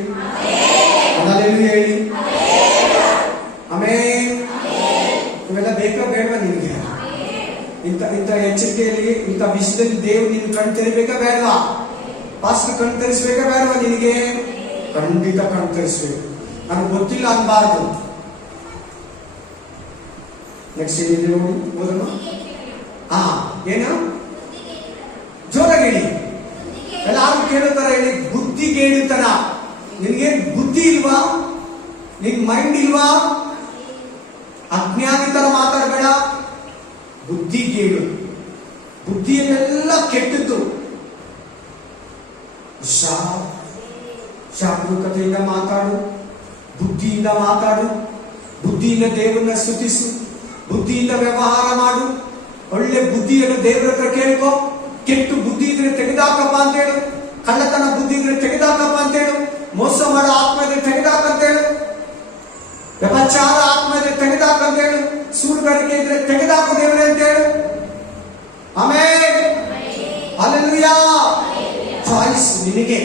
ಹಲ್ಲೆಲೂಯಾ ಹೇಳಿ. ಆಮೇನ್. ಇವೆಲ್ಲ ಬೇಕಾ ಬೇಡವಾ ನಿನಗೆ? ಇಂಥ ಎಚ್ಚರಿಕೆಯಲ್ಲಿ, ಇಂಥ ವಿಷಯದಲ್ಲಿ ದೇವ್ರು ನೀನು ಕಣ್ ತೆರಿಬೇಕಾ ಬೇಡವಾ? ಪಾಸ್ಟರ್ ಕಣ್ ತರಿಸ್ಬೇಕಾ ಬೇಡವಾ ನಿನಗೆ? ಖಂಡಿತ ಕಣ್ ತರಿಸ್ಬೇಕು. ನನಗೆ ಗೊತ್ತಿಲ್ಲ ಅನ್ಬಾರ್ದು. ನೆಕ್ಸ್ಟ್ ಏನಿದೆ ನೋಡಿ, ಓದೋಣ. ಏನು? ಕೇಳೋ ತರ ಹೇಳಿ, ಬುದ್ಧಿಗೇಡುತನ. ನಿನ್ಗೆ ಬುದ್ಧಿ ಇಲ್ವಾ? ನಿನ್ ಮೈಂಡ್ ಇಲ್ವಾ? ಅಜ್ಞಾನಿ ತರ ಮಾತಾಡಬೇಡ. ಬುದ್ಧಿಗೇಡು, ಬುದ್ಧಿಯನ್ನೆಲ್ಲ ಕೆಟ್ಟದ್ದು. ಜಾಗರೂಕತೆಯಿಂದ ಮಾತಾಡು, ಬುದ್ಧಿಯಿಂದ ಮಾತಾಡು, ಬುದ್ಧಿಯಿಂದ ದೇವರನ್ನ ಸ್ತುತಿಸು, ಬುದ್ಧಿಯಿಂದ ವ್ಯವಹಾರ ಮಾಡು. ಒಳ್ಳೆ ಬುದ್ಧಿಯನ್ನು ದೇವರ ಹತ್ರ ಕೇಳ್ಕೊ. ಕೆಟ್ಟು ಬುದ್ಧಿ ಇದ್ರೆ ತೆಗೆದಾಕಪ್ಪ ಅಂತ ಹೇಳು. ಕಳ್ಳತನ ಬುದ್ಧಿ ಇದ್ರೆ ತೆಗೆದಾಕಪ್ಪ ಅಂತ ಹೇಳು. ಮೋಸ ಮಾಡೋ ಆತ್ಮ ಇದ್ರೆ ತೆಗೆದಾಕಂತ ಹೇಳು. ವ್ಯಭಚಾರ ಆತ್ಮ ಇದ್ರೆ ತೆಗೆದಾಕಂತ ಹೇಳು. ಸುಳ್ಳುಗಾರಿಕೆ ಇದ್ರೆ ತೆಗೆದಾಕು ದೇವರೇ ಅಂತ ಹೇಳು. ಆಮೇಲೆ ಹಲ್ಲೆಲೂಯಾ. ಚಾಯ್ಸ್ ನಿನಗೆ,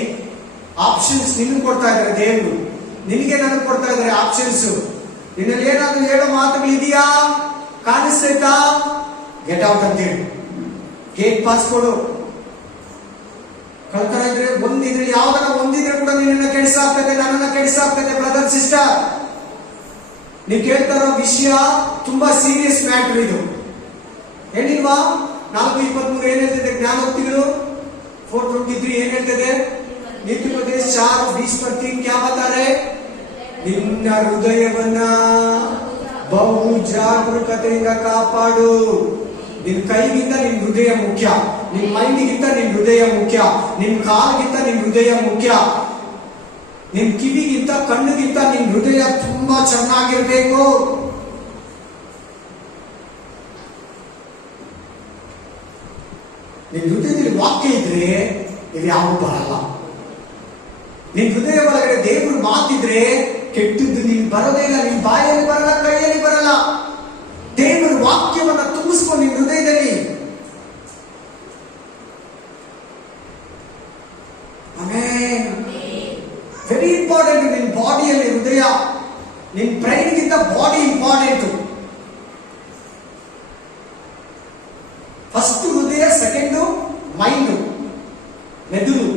ಆಪ್ಷನ್ಸ್ ನಿನಗೆ ಕೊಡ್ತಾ ಇದ್ದಾರೆ ದೇವರು. ನಿನಗೆ ನನಗೆ ಕೊಡ್ತಾ ಇದ್ದಾರೆ ಆಪ್ಷನ್ಸ್. ನಿನ್ನಲ್ಲಿ ಏನಾದ್ರು ಹೇಳೋ ಮಾತುಗಳು ಇದೆಯಾ? ಕಾಣಿಸ್ತೈತಾ? ಗೆಟ್ ಔಟ್ ಅಂತ ಹೇಳಿ, ಗೇಟ್ ಪಾಸ್ ಕೊಡು. ಕಳ್ತನ ಇದ್ರೆ ಒಂದಿದ್ರೆ, ಯಾವ್ದನ್ನ ಒಂದಿದ್ರೆ ಕೂಡ ನಿನ್ನ ಕೆಡಿಸಾಗ್ತದೆ, ನನ್ನನ್ನ ಕೆಡಿಸಾಗ್ತದೆ. ಬ್ರದರ್ ಸಿಸ್ಟರ್, ನೀವು ಕೇಳ್ತಾ ಇರೋ ವಿಷಯ ತುಂಬಾ ಸೀರಿಯಸ್ ಮ್ಯಾಟರ್ ಇದು. ಹೇಳಿಲ್ವಾ? 4:23 ಏನ್ ಹೇಳ್ತಿದೆ? ಜ್ಞಾನೋಕ್ತಿಗಳು 4:23 ಏನ್ ಹೇಳ್ತದೆ? ನೀತಿಪದೇಶ 4:20 ಕ್ಯಾ ಬತಾರೆ? ನಿನ್ನ ಹೃದಯವನ್ನ ಬಹು ಜಾಗರೂಕತೆಯಿಂದ ಕಾಪಾಡು. ನಿನ್ ಕೈಗಿಂತ ನಿನ್ ಹೃದಯ ಮುಖ್ಯ, ನಿನ್ ಮೈಂಡಿಗಿಂತ ನಿನ್ ಹೃದಯ ಮುಖ್ಯ, ನಿನ್ ಕಾಲಿಗಿಂತ ನಿನ್ ಹೃದಯ ಮುಖ್ಯ, ನಿನ್ ಕಿವಿಗಿಂತ ಕಣ್ಣಿಗಿಂತ ನಿನ್ ಹೃದಯ ತುಂಬಾ ಚೆನ್ನಾಗಿರ್ಬೇಕು. ನಿನ್ ಹೃದಯದಲ್ಲಿ ವಾಕ್ಯ ಇದ್ರೆ ಇದು ಯಾವ ಬರಲ್ಲ. ನಿನ್ ಹೃದಯ ಒಳಗಡೆ ದೇವ್ರ ಮಾತಿದ್ರೆ ಕೆಟ್ಟದ್ದು ನೀನ್ ಬರೋದೇ ಇಲ್ಲ. ನಿನ್ ಬಾಯಲ್ಲಿ ಬರಲ್ಲ, ಕೈಯಲ್ಲಿ ಬರಲ್ಲ. ದೇವರ ವಾಕ್ಯವನ್ನ ತುಂಬಿಸ್ಕೊಂಡು ನಿನ್ ಹೃದಯದಲ್ಲಿ. Very important. ನಿನ್ ಬಾಡಿಯಲ್ಲಿ ಹೃದಯ, ನಿನ್ ಬ್ರೈನ್ಗಿಂತ ಬಾಡಿ ಇಂಪಾರ್ಟೆಂಟ್. ಫಸ್ಟ್ ಹೃದಯ, ಸೆಕೆಂಡ್ ಮೈಂಡ್, ಮೆದುಳು.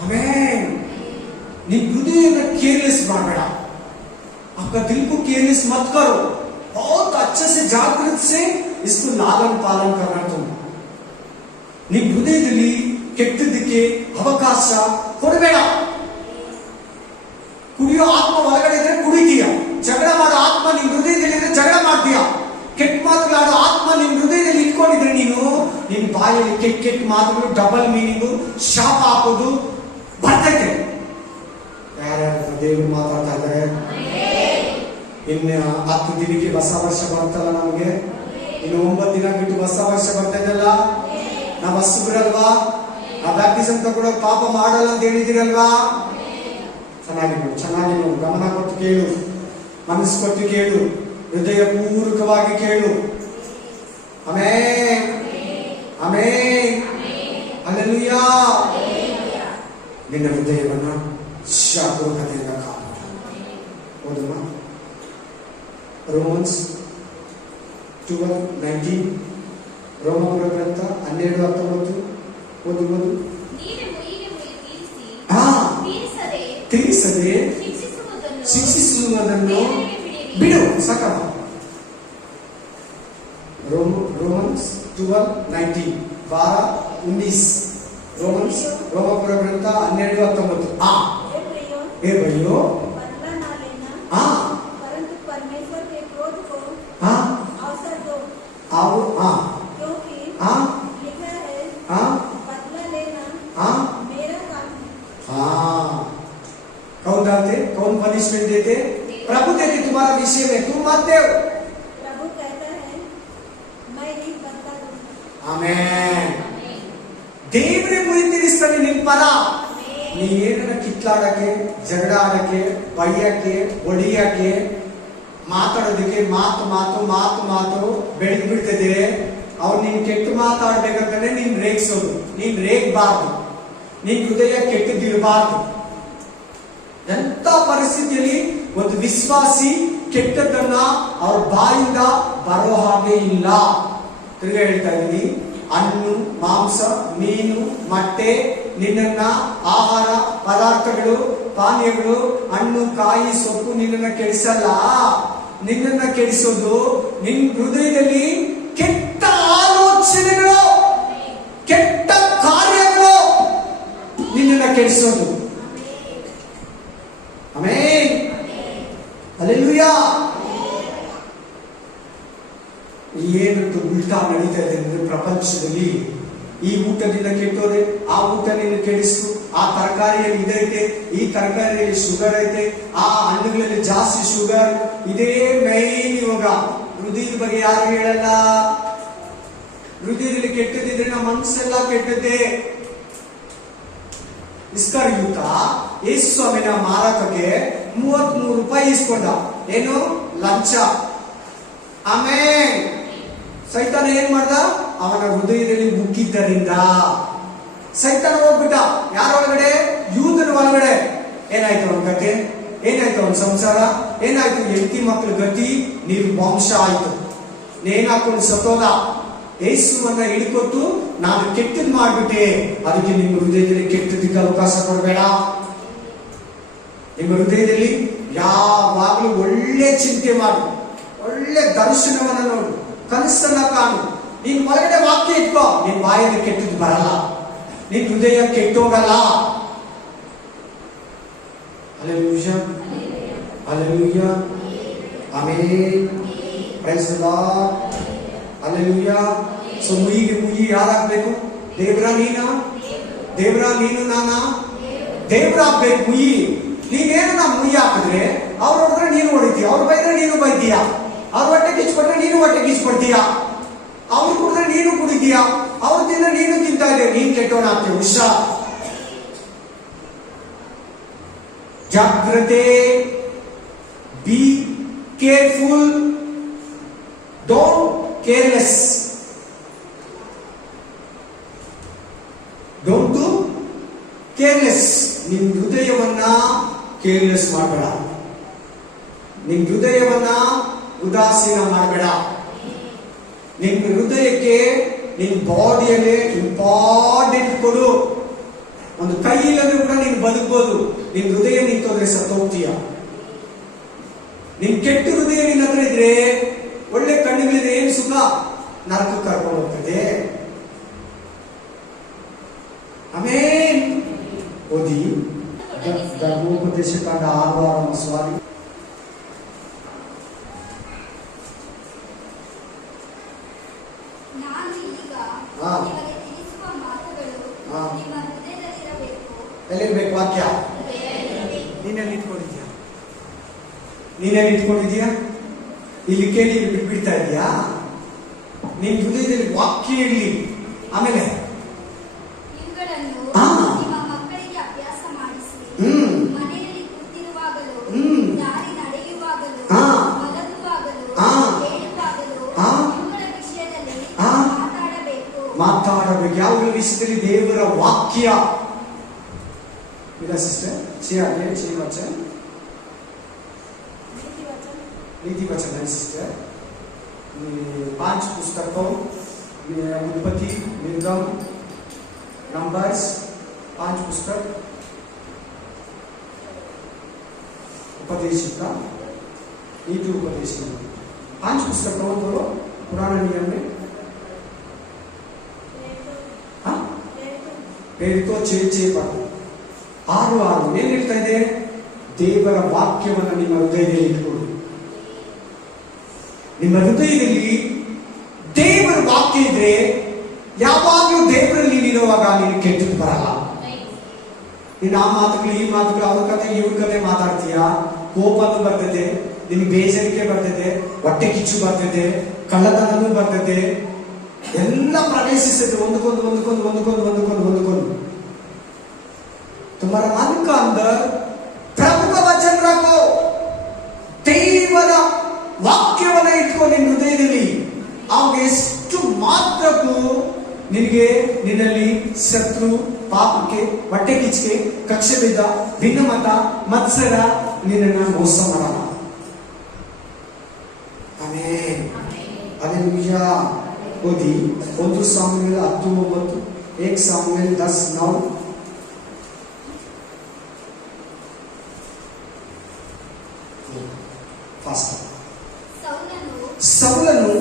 ಆಮೇಲೆ ನಿನ್ ಹೃದಯನ ಕೇರ್ಲೆಸ್ ಮಾಡಬೇಡ. आपका दिल को केयरलेस मत करो. बहुत अच्छे से जागृत से इसको लालन पालन करना. तुम ನಿಮ್ ಹೃದಯದಲ್ಲಿ ಕೆಟ್ಟದಕ್ಕೆ ಅವಕಾಶ ಕೊಡಬೇಡ. ಕುಡಿಯೋ ಆತ್ಮ ಒಳಗಡೆ ಇದ್ರೆ ಕುಡಿತೀಯ. ಜಗಳ ಮಾಡೋ ಆತ್ಮ ನಿಮ್ ಹೃದಯದಲ್ಲಿ ಇದ್ರೆ ಜಗಳ ಮಾಡ್ತೀಯ. ಕೆಟ್ಟ ಮಾತುಗಳಾಡೋ ಆತ್ಮ ನಿಮ್ ಹೃದಯದಲ್ಲಿ ಇಟ್ಕೊಂಡಿದ್ರೆ ನೀನು ನಿನ್ ಬಾಯಲ್ಲಿ ಕೆಟ್ಟ ಮಾತುಗಳು, ಡಬಲ್ ಮೀನಿಂಗು, ಶಾಪ ಹಾಕೋದು ಬರ್ತೈತೆ. ಯಾರ್ಯಾರು ದೇವರು ಮಾತಾಡ್ತಾ ಇದ್ದಾರೆ? ಇನ್ನು 10 ದಿನಕ್ಕೆ ಹೊಸ ವರ್ಷ ಬರ್ತಲ್ಲ ನಮಗೆ. ಇನ್ನು 9 ದಿನ ಬಿಟ್ಟು ಹೊಸ ವರ್ಷ ಬರ್ತಾ ಇದೆಯಲ್ಲ. ನಾವು ಹಸು ಬಿಡಲ್ವಾ? ನಾವು ಬ್ಯಾಪ್ಟಿಸಮ್ ತಗೊಳ್ಳೋ ಪಾಪ ಮಾಡಲ್ಲ ಅಂತ ಹೇಳಿದಿರಲ್ವಾ? ಚೆನ್ನಾಗಿ ನೋಡು, ಗಮನ ಕೊಟ್ಟು ಕೇಳು, ಮನಸ್ಸು ಕೊಟ್ಟು ಕೇಳು, ಹೃದಯ ಪೂರ್ವಕವಾಗಿ ಕೇಳು. Amen, amen, hallelujah. ನಿನ್ನ ಹೃದಯವನ್ನ ಜಾಗರೂಕತೆಯಿಂದ ಕಾಪಾಡು. ಓದಮ್ಮ, ರೋಮನ್ಸ್ 12:19. ರೋಮಪುರ ಗ್ರಂಥ 12:19 ಓದುವುದು. ತೀರಿಸದೆ ಶಿಕ್ಷಿಸುವುದನ್ನು ಬಿಡು. ಸಾಕಮ್ಮ. ರೋಮನ್ಸ್ 12:19 12:19. ರೋಮಪುರ ಗ್ರಂಥ 12:19. हे भाइयों, बदला ना लेना, हाँ, परंतु परमेश्वर के क्रोध को हाँ, अवसर दो, आओ, हाँ, क्योंकि हाँ, लिखा है, हाँ, बदला लेना हाँ, मेरा काम है. हाँ. कौन डालते, कौन पनिशमेंट देते? प्रभु देते तुम्हारा विषय में, तुम मत दो. प्रभु कहता है, मैं ही बदला दूंगा. ಆಮೆನ್. ದೇವರೇ ಮುರಿತಿರಿಸ್ತಾನೆ ನಿನ್ ಪರ. ನೀನೇನ ಕಿತ್ಲಾಡಕ್ಕೆ, ಜಗಳ ಆಡಕ್ಕೆ, ಬೈಯಕ್ಕೆ, ಹೊಡಿಯಕ್ಕೆ, ಮಾತಾಡೋದಕ್ಕೆ ಮಾತು ಮಾತು ಮಾತು ಮಾತು ಬೆಳೆದು ಬಿಡ್ತದೆ. ಅವ್ರು ನೀನ್ ಕೆಟ್ಟ ಮಾತಾಡ್ಬೇಕಂತಾನೆ ನೀನ್ ರೇಗಿಸೋದು. ನೀನ್ ರೇಗಬಾರ್ದು. ನಿನ್ ಹೃದಯ ಕೆಟ್ಟದಿರಬಾರ್ದು. ಎಂತ ಪರಿಸ್ಥಿತಿಯಲ್ಲಿ ಒಂದು ವಿಶ್ವಾಸಿ ಕೆಟ್ಟದನ್ನ ಅವ್ರ ಬಾಯಿಂದ ಬರೋ ಹಾಗೆ ಇಲ್ಲ. ತಿರ್ಗಾ ಹೇಳ್ತಾ ಇದೀನಿ, ಹಣ್ಣು, ಮಾಂಸ, ಮೀನು, ಮೊಟ್ಟೆ, ನಿನ್ನನ್ನ ಆಹಾರ ಪದಾರ್ಥಗಳು, ಪಾನೀಯಗಳು, ಹಣ್ಣು, ಕಾಯಿ, ಸೊಪ್ಪು ನಿನ್ನನ್ನ ಕೆಡಿಸಲ್ಲ. ನಿನ್ನನ್ನ ಕೆಡಿಸೋದು ನಿನ್ನ ಹೃದಯದಲ್ಲಿ ಕೆಟ್ಟ ಆಲೋಚನೆಗಳು, ಕೆಟ್ಟ ಏನಂತ ಉಲ್ಟಾ ನಡೀತಾ ಇದೆ ಅಂದ್ರೆ ಪ್ರಪಂಚದಲ್ಲಿ ಈ ಊಟದಿಂದ ಕೆಟ್ಟೋದೆ, ಆ ಊಟ ನೀನು ಕೆಡಿಸ್ತು, ಆ ತರಕಾರಿಯಲ್ಲಿ ಇದೈತೆ, ಈ ತರಕಾರಿಯಲ್ಲಿ ಶುಗರ್ ಐತೆ, ಆ ಹಣ್ಣುಗಳಲ್ಲಿ ಜಾಸ್ತಿ ಶುಗರ್. ಇದೇ ಮೈನ್ ಇವಾಗ. ಹೃದಯದ ಬಗ್ಗೆ ಯಾರು ಹೇಳಲ್ಲ. ಹೃದಯದಲ್ಲಿ ಕೆಟ್ಟದಿದ್ರೆ ನಮ್ಮ ಮನಸ್ಸೆಲ್ಲ ಕೆಟ್ಟದ್ದೇ. ಇಸ್ಕರಿಯೋತ ಯೇಸು ಸ್ವಾಮಿನ ಮಾರಾಟಕ್ಕೆ 33 ರೂಪಾಯಿ ಇಸ್ಕೊಂಡ. ಏನು? ಲಂಚ. ಆಮೇಲೆ ಸೈತಾನ ಏನ್ ಮಾಡ್ದ? ಅವನ ಹೃದಯದಲ್ಲಿ ಮುಗ್ಗಿದ್ದರಿಂದ ಸೈತಾನ ಹೋಗ್ಬಿಟ್ಟ. ಯಾರೊಳಗಡೆ? ಯೂದನ ಒಳಗಡೆ. ಏನಾಯ್ತು ಅವನ ಕತೆ? ಏನಾಯ್ತು ಅವನ ಸಂಸಾರ? ಏನಾಯ್ತು? ಹೆಂಡತಿ ಮಕ್ಕಳ ಗತಿ ನಿರ್ವಂಶ ಆಯ್ತು. ನೇಣು ಹಾಕೊಂಡು ಸತ್ತೋದ. ಯೇಸುವನ್ನ ಹಿಡ್ಕೊಟ್ಟು ನಾನು ಕೆಟ್ಟದ್ ಮಾಡ್ಬಿಟ್ಟೆ. ಅದಕ್ಕೆ ನಿಮ್ಮ ಹೃದಯದಲ್ಲಿ ಕೆಟ್ಟದಕ್ಕೆ ಅವಕಾಶ ಕೊಡಬೇಡ. ನಿಮ್ಮ ಹೃದಯದಲ್ಲಿ ಯಾವಾಗಲೂ ಒಳ್ಳೆ ಚಿಂತೆ ಮಾಡು, ಒಳ್ಳೆ ದರ್ಶನವನ್ನ ನೋಡು, ಕನಸನ್ನ ಕಾಣು. ನೀನ್ ಒಳಗಡೆ ವಾಕ್ಯ ಇಟ್ಕೋ, ನಿನ್ ಬಾಯಲ್ಲಿ ಕೆಟ್ಟದ್ದು ಬರಲ್ಲ, ನಿನ್ ಹೃದಯ ಕೆಟ್ಟೋಗಲ್ಲ. Hallelujah, hallelujah, amen, praise the lord, hallelujah. ಸೊ ಮುಯಿ ಯಾರಾಗ್ಬೇಕು? ದೇವ್ರ ನೀನು, ದೇವ್ರ ನೀನು, ನಾನಾ? ದೇವ್ರ ಆಗ್ಬೇಕು ಮುಯಿ. ನೀನೇನು ನಾ ಮುಯಿ ಹಾಕಿದ್ರೆ ಅವ್ರ ಹೊಡೆದ್ರೆ ನೀನು ಹೊಡಿತೀಯ, ಅವ್ರು ಬೈದ್ರೆ ನೀನು ಬೈತೀಯ, ಅವ್ರ ಹೊಟ್ಟೆ ಕಿಚ್ಕೊಟ್ರೆ ನೀನು ಹೊಟ್ಟೆ ಕಿಚ್ಕೊಡ್ತೀಯ, ಅವ್ರು ಕುಡಿದ್ರೆ ನೀನು ಕುಡಿತೀಯ, ಅವ್ರ ತಿಂದ್ರೆ ನೀನು ತಿಂತಾ ಇದ್ದೆ. ನೀನ್ ಕೆಟ್ಟವನ ಆಗ್ತೀಯ. ಹುಷಾರ್, ಜಾಗ್ರತೆ, be careful, don't careless. Don't do careless. ನಿಮ್ ಹೃದಯವನ್ನ ಕೇರ್ಲೆಸ್ ಮಾಡಬೇಡ. ನಿಮ್ ಹೃದಯವನ್ನ ಉದಾಸೀನ ಮಾಡಬೇಡ. ನಿಮ್ ಹೃದಯಕ್ಕೆ ನಿನ್ ಬಾಡಿಯಲ್ಲೇ ಇಂಪಾರ್ಟೆಂಟ್ ಕೊಡು. ಒಂದು ಕೈ ಇಲ್ಲದ್ರೆ ಕೂಡ ನೀನು ಬದುಕಬಹುದು. ನಿನ್ ಹೃದಯ ನಿಂತೋದ್ರೆ ಸತ್ತೋಗ್ತೀಯ. ನಿನ್ ಕೆಟ್ಟ ಹೃದಯ ನಿನ್ನ ಹತ್ರ ಇದ್ರೆ ಒಳ್ಳೆ ಕಣ್ಣುಗಳಿದ್ರೆ ಏನ್ ಸುಖ? ನರಕಕ್ಕೆ ಕರ್ಕೊಂಡು ಹೋಗ್ತದೆ. ಆಮೇನ್. ಓದಿ ಧರ್ಮೋಪದೇಶ ಕಾಂಡ 6 ಸ್ವಾಮಿ. ನಾನು ಈಗ ಹಾ. ನಿಮಗೆ ತಿಳಿಸುವ ಮಾತುಗಳು ಹಾ. ನಿಮ್ಮ ಹೃದಯದಲ್ಲಿರಬೇಕು. ಎಲ್ಲಿರ್ಬೇಕು ವಾಕ್ಯ? ನೀನೆಲ್ಲಿ ಇಟ್ಕೊಂಡಿದ್ಯಾ? ನೀನೆಲ್ಲಿ ಇಟ್ಕೊಂಡಿದ್ಯಾ? ಇಲ್ಲಿ ಕೇಳಿ ಬಿಟ್ಬಿಡ್ತಾ ಇದೀಯಾ? ನಿನ್ ಹೃದಯದಲ್ಲಿ ವಾಕ್ಯ ಇರಲಿ. ಆಮೇಲೆ ಇವುಗಳನ್ನು ಹಾ. ನಿಮ್ಮ ಮಕ್ಕಳಿಗೆ ಅಭ್ಯಾಸ ಮಾಡಿಸಿ. ಹ್ಮ್. ಮನೆಯಲ್ಲಿ ಕೂತಿರುವಾಗಲೂ, ಹ್ಮ್. ದಾರಿ ನಡೆಯುವಾಗಲೂ, ಹಾ. ಮಲಗುವಾಗಲೂ, ಹಾ. ಹೇಳುವಾಗಲೂ ಹಾ. ಇವುಗಳ ವಿಷಯದಲ್ಲಿ ಹಾ. ಮಾತಾಡಬೇಕು. ಮಾತಾಡಬೇಕು. ಯಾವ ವಿಷಯದಲ್ಲಿ? ದೇವರ ವಾಕ್ಯ. ಇಲ್ಲ ಸಿಸ್ಟರ್, ची वचन, नीति वचन है सिस्टर. 5 पुस्तकों उत्पत्ति, निर्गम, नंबर्स, 5 पुस्तक, उपदेशिका, नीति उपदेशिका, 5 पुस्तकों को पुराना नियम में ಬೇರಿಕೋ ಚೇಚೆ ಪಾಠ 6 ಏನ್ ಹೇಳ್ತಾ ಇದೆ? ದೇವರ ವಾಕ್ಯವನ್ನು ನಿಮ್ಮ ಹೃದಯದಲ್ಲಿ ಇಟ್ಕೊಳ್ಳಿ. ನಿಮ್ಮ ಹೃದಯದಲ್ಲಿ ದೇವರ ವಾಕ್ಯ ಇದ್ರೆ ಯಾವಾಗಲೂ ದೇವರಲ್ಲಿ ನೀಡುವಾಗ ನೀನು ಕೆಟ್ಟದ್ದು ಬರಲ್ಲ. ನೀನು ಆ ಮಾತುಗಳು, ಈ ಮಾತುಗಳು, ಅವ್ರ ಕತೆ ಇವ್ರ ಕತೆ ಮಾತಾಡ್ತೀಯ, ಕೋಪನೂ ಬರ್ತದೆ, ನಿನ್ಗೆ ಬೇಜಾರಿಕೆ ಬರ್ತದೆ, ಹೊಟ್ಟೆ ಕಿಚ್ಚು ಬರ್ತದೆ, ಕಳ್ಳತನೂ ಬರ್ತದೆ, ಎಲ್ಲ ಪ್ರವೇಶಿಸುತ್ತೆ ಒಂದಕ್ಕೊಂದು ಒಂದಕ್ಕೊಂದು ಒಂದಕ್ಕೊಂದು ಒಂದಕ್ಕೊಂದು ಒಂದಕ್ಕೊಂದು. तुम्हारा मन का अंदर प्रभु का वचन रखो. ದೇವರ ವಾಕ್ಯವನ್ನು ಇಟ್ಕೋ ನಿನ್ನ ಹೃದಯದಲ್ಲಿ. ಆಗ ಎಷ್ಟು ಮಾತ್ರಕ್ಕೂ ನಿನಗೆ ನಿನ್ನಲ್ಲಿ ಶತ್ರು, ಪಾಪಕ್ಕೆ, ಹೊಟ್ಟೆ ಕಿಚ್ಚಿಗೆ, ಕಕ್ಷೆ ಬಿದ್ದ, ಭಿನ್ನಮತ, ಮತ್ಸರ ನಿನ್ನನ್ನು ಮೋಸ ಮಾಡಲ್ಲ. ಆಮೆನ್. ಹಲ್ಲೆಲೂಯಾ. ಓದಿ 1 ಸಾಮುವೇಲ 10:9, 1 ಸಾಮುವೇಲ 10:9. ಸೌಲನು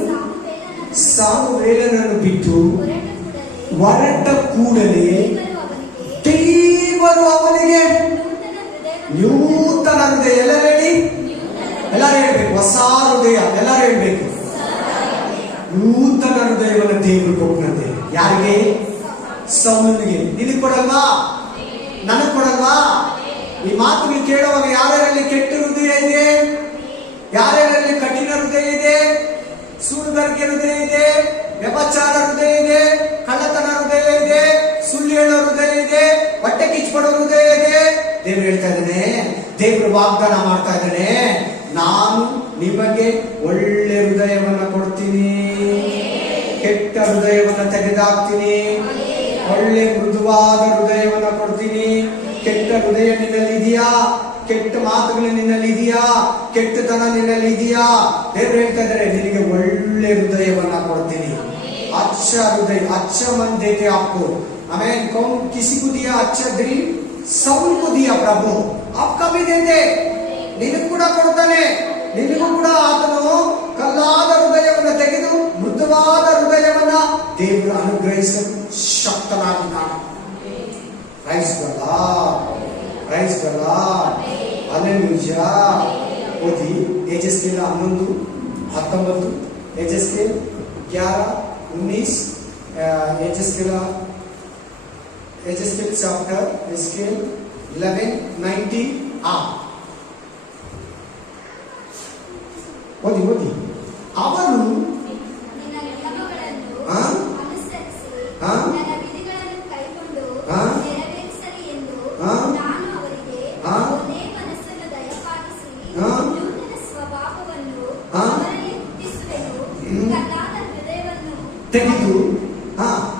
ಸಾಮುವೇಲನನ್ನು ಬಿಟ್ಟು ಹೊರಟ ಕೂಡಲೇ ದೇವರು ಅವನಿಗೆ ನೂತನ ಹೃದಯ. ಎಲ್ಲರೂ ಹೇಳಿ, ಎಲ್ಲರೂ ಹೇಳ್ಬೇಕು, ಹೊಸ ಹೃದಯ. ಎಲ್ಲರೂ ಹೇಳ್ಬೇಕು, ನೂತನ ಹೃದಯವನ್ನು ದೇವರು ಕೊಟ್ಟಂತೆ. ಯಾರಿಗೆ? ಸೌಲನಿಗೆ. ನಿನಗೆ ಕೊಡಲ್ವಾ? ನನಗೆ ಕೊಡಲ್ವಾ? ಈ ಮಾತುಗಳು ಕೇಳುವಾಗ ಯಾರ್ಯಾರಲ್ಲಿ ಕೆಟ್ಟ ಹೃದಯ ಇದೆ, ಯಾರ್ಯಾರಲ್ಲಿ ಕಠಿಣ ಹೃದಯ ಇದೆ, ಸುಳ್ಳುಗಾರಿಕೆ ಹೃದಯ ಇದೆ, ವ್ಯಭಚಾರ ಹೃದಯ ಇದೆ, ಕಳ್ಳತನ ಹೃದಯ ಇದೆ, ಸುಳ್ಳು ಹೇಳೋ ಹೃದಯ ಇದೆ, ಹೊಟ್ಟೆ ಕಿಚ್ಚುಪಡೋ ಹೃದಯ ಇದೆ, ದೇವರು ಹೇಳ್ತಾ ಇದ್ದಾನೆ, ದೇವರು ವಾಗ್ದಾನ ಮಾಡ್ತಾ ಇದ್ದಾನೆ, ನಾನು ನಿಮಗೆ ಒಳ್ಳೆ ಹೃದಯವನ್ನ ಕೊಡ್ತೀನಿ, ಕೆಟ್ಟ ಹೃದಯವನ್ನ ತೆಗೆದಾಕ್ತೀನಿ, ಒಳ್ಳೆ ಮೃದುವಾದ ಹೃದಯವನ್ನ ಕೊಡ್ತೀನಿ. ಕೆಟ್ಟ ಹೃದಯ ನಿನ್ನಲ್ಲಿ ಇದೆಯಾ? ಕೆಟ್ಟ ಮಾತುಗಳು ನಿನ್ನಲ್ಲಿ ಇದೆಯಾ? ಕೆಟ್ಟತನ ನಿನ್ನಲ್ಲಿ ಇದೆಯಾ? ದೇವರು ಹೇಳ್ತಾ ಇದ್ದಾರೆ, ನಿನಗೆ ಒಳ್ಳೆ ಹೃದಯವನ್ನ ಕೊಡ್ತೀನಿ. अच्छा हृदय, अच्छा मन देते आपको. आमीन. कौन किसी को दिया अच्छा दिल? सबको दिया प्रभु. आपका भी देते. ನಿನಗೂ ಕೂಡ ಕೊಡ್ತಾನೆ. ನಿನಗೂ ಕೂಡ ಆತನು ಕಲ್ಲಾದ ಹೃದಯವನ್ನು ತೆಗೆದು ಮೃದುವಾದ ಹೃದಯವನ್ನ ದೇವರು ಅನುಗ್ರಹಿಸಲು ಶಕ್ತನಾಗಿದ್ದಾನೆ. Praise the lord, praise the lord, hallelujah. ಓದಿ ಎಜೆಸ್ಕೇಲ 11:19, ಎಜೆಸ್ಕೇಲ್ 11:19, ಎಜೆಸ್ಕೇಲ್ ಚಾಪ್ಟರ್ ಎಜೆಸ್ಕೇಲ್ 11:19. ಓದಿ ಓದಿ. ಅವನು ನಿನ್ನ ನಿಯಮಗಳನ್ನು ಆ? ಅನುಸರಿಸಿ ಆ? ನನ್ನ ವಿಧಿಗಳನ್ನು ಕೈಕೊಂಡು ಆ? ನೆರವೇರಿಸಲಿ ಎಂದು ಆ? ನಾನು ಅವರಿಗೆ ಆ? ಒಂದೇ ಮನಸ್ಸನ್ನು ದಯಪಾಲಿಸಿ ಆ? ನೂತನ ಸ್ವಭಾವವನ್ನು ಆ? ಅವರಲ್ಲಿ ಹುಟ್ಟಿಸುವೆನು. ಕಲ್ಲಾದ ಹೃದಯವನ್ನು ತೆಗೆದು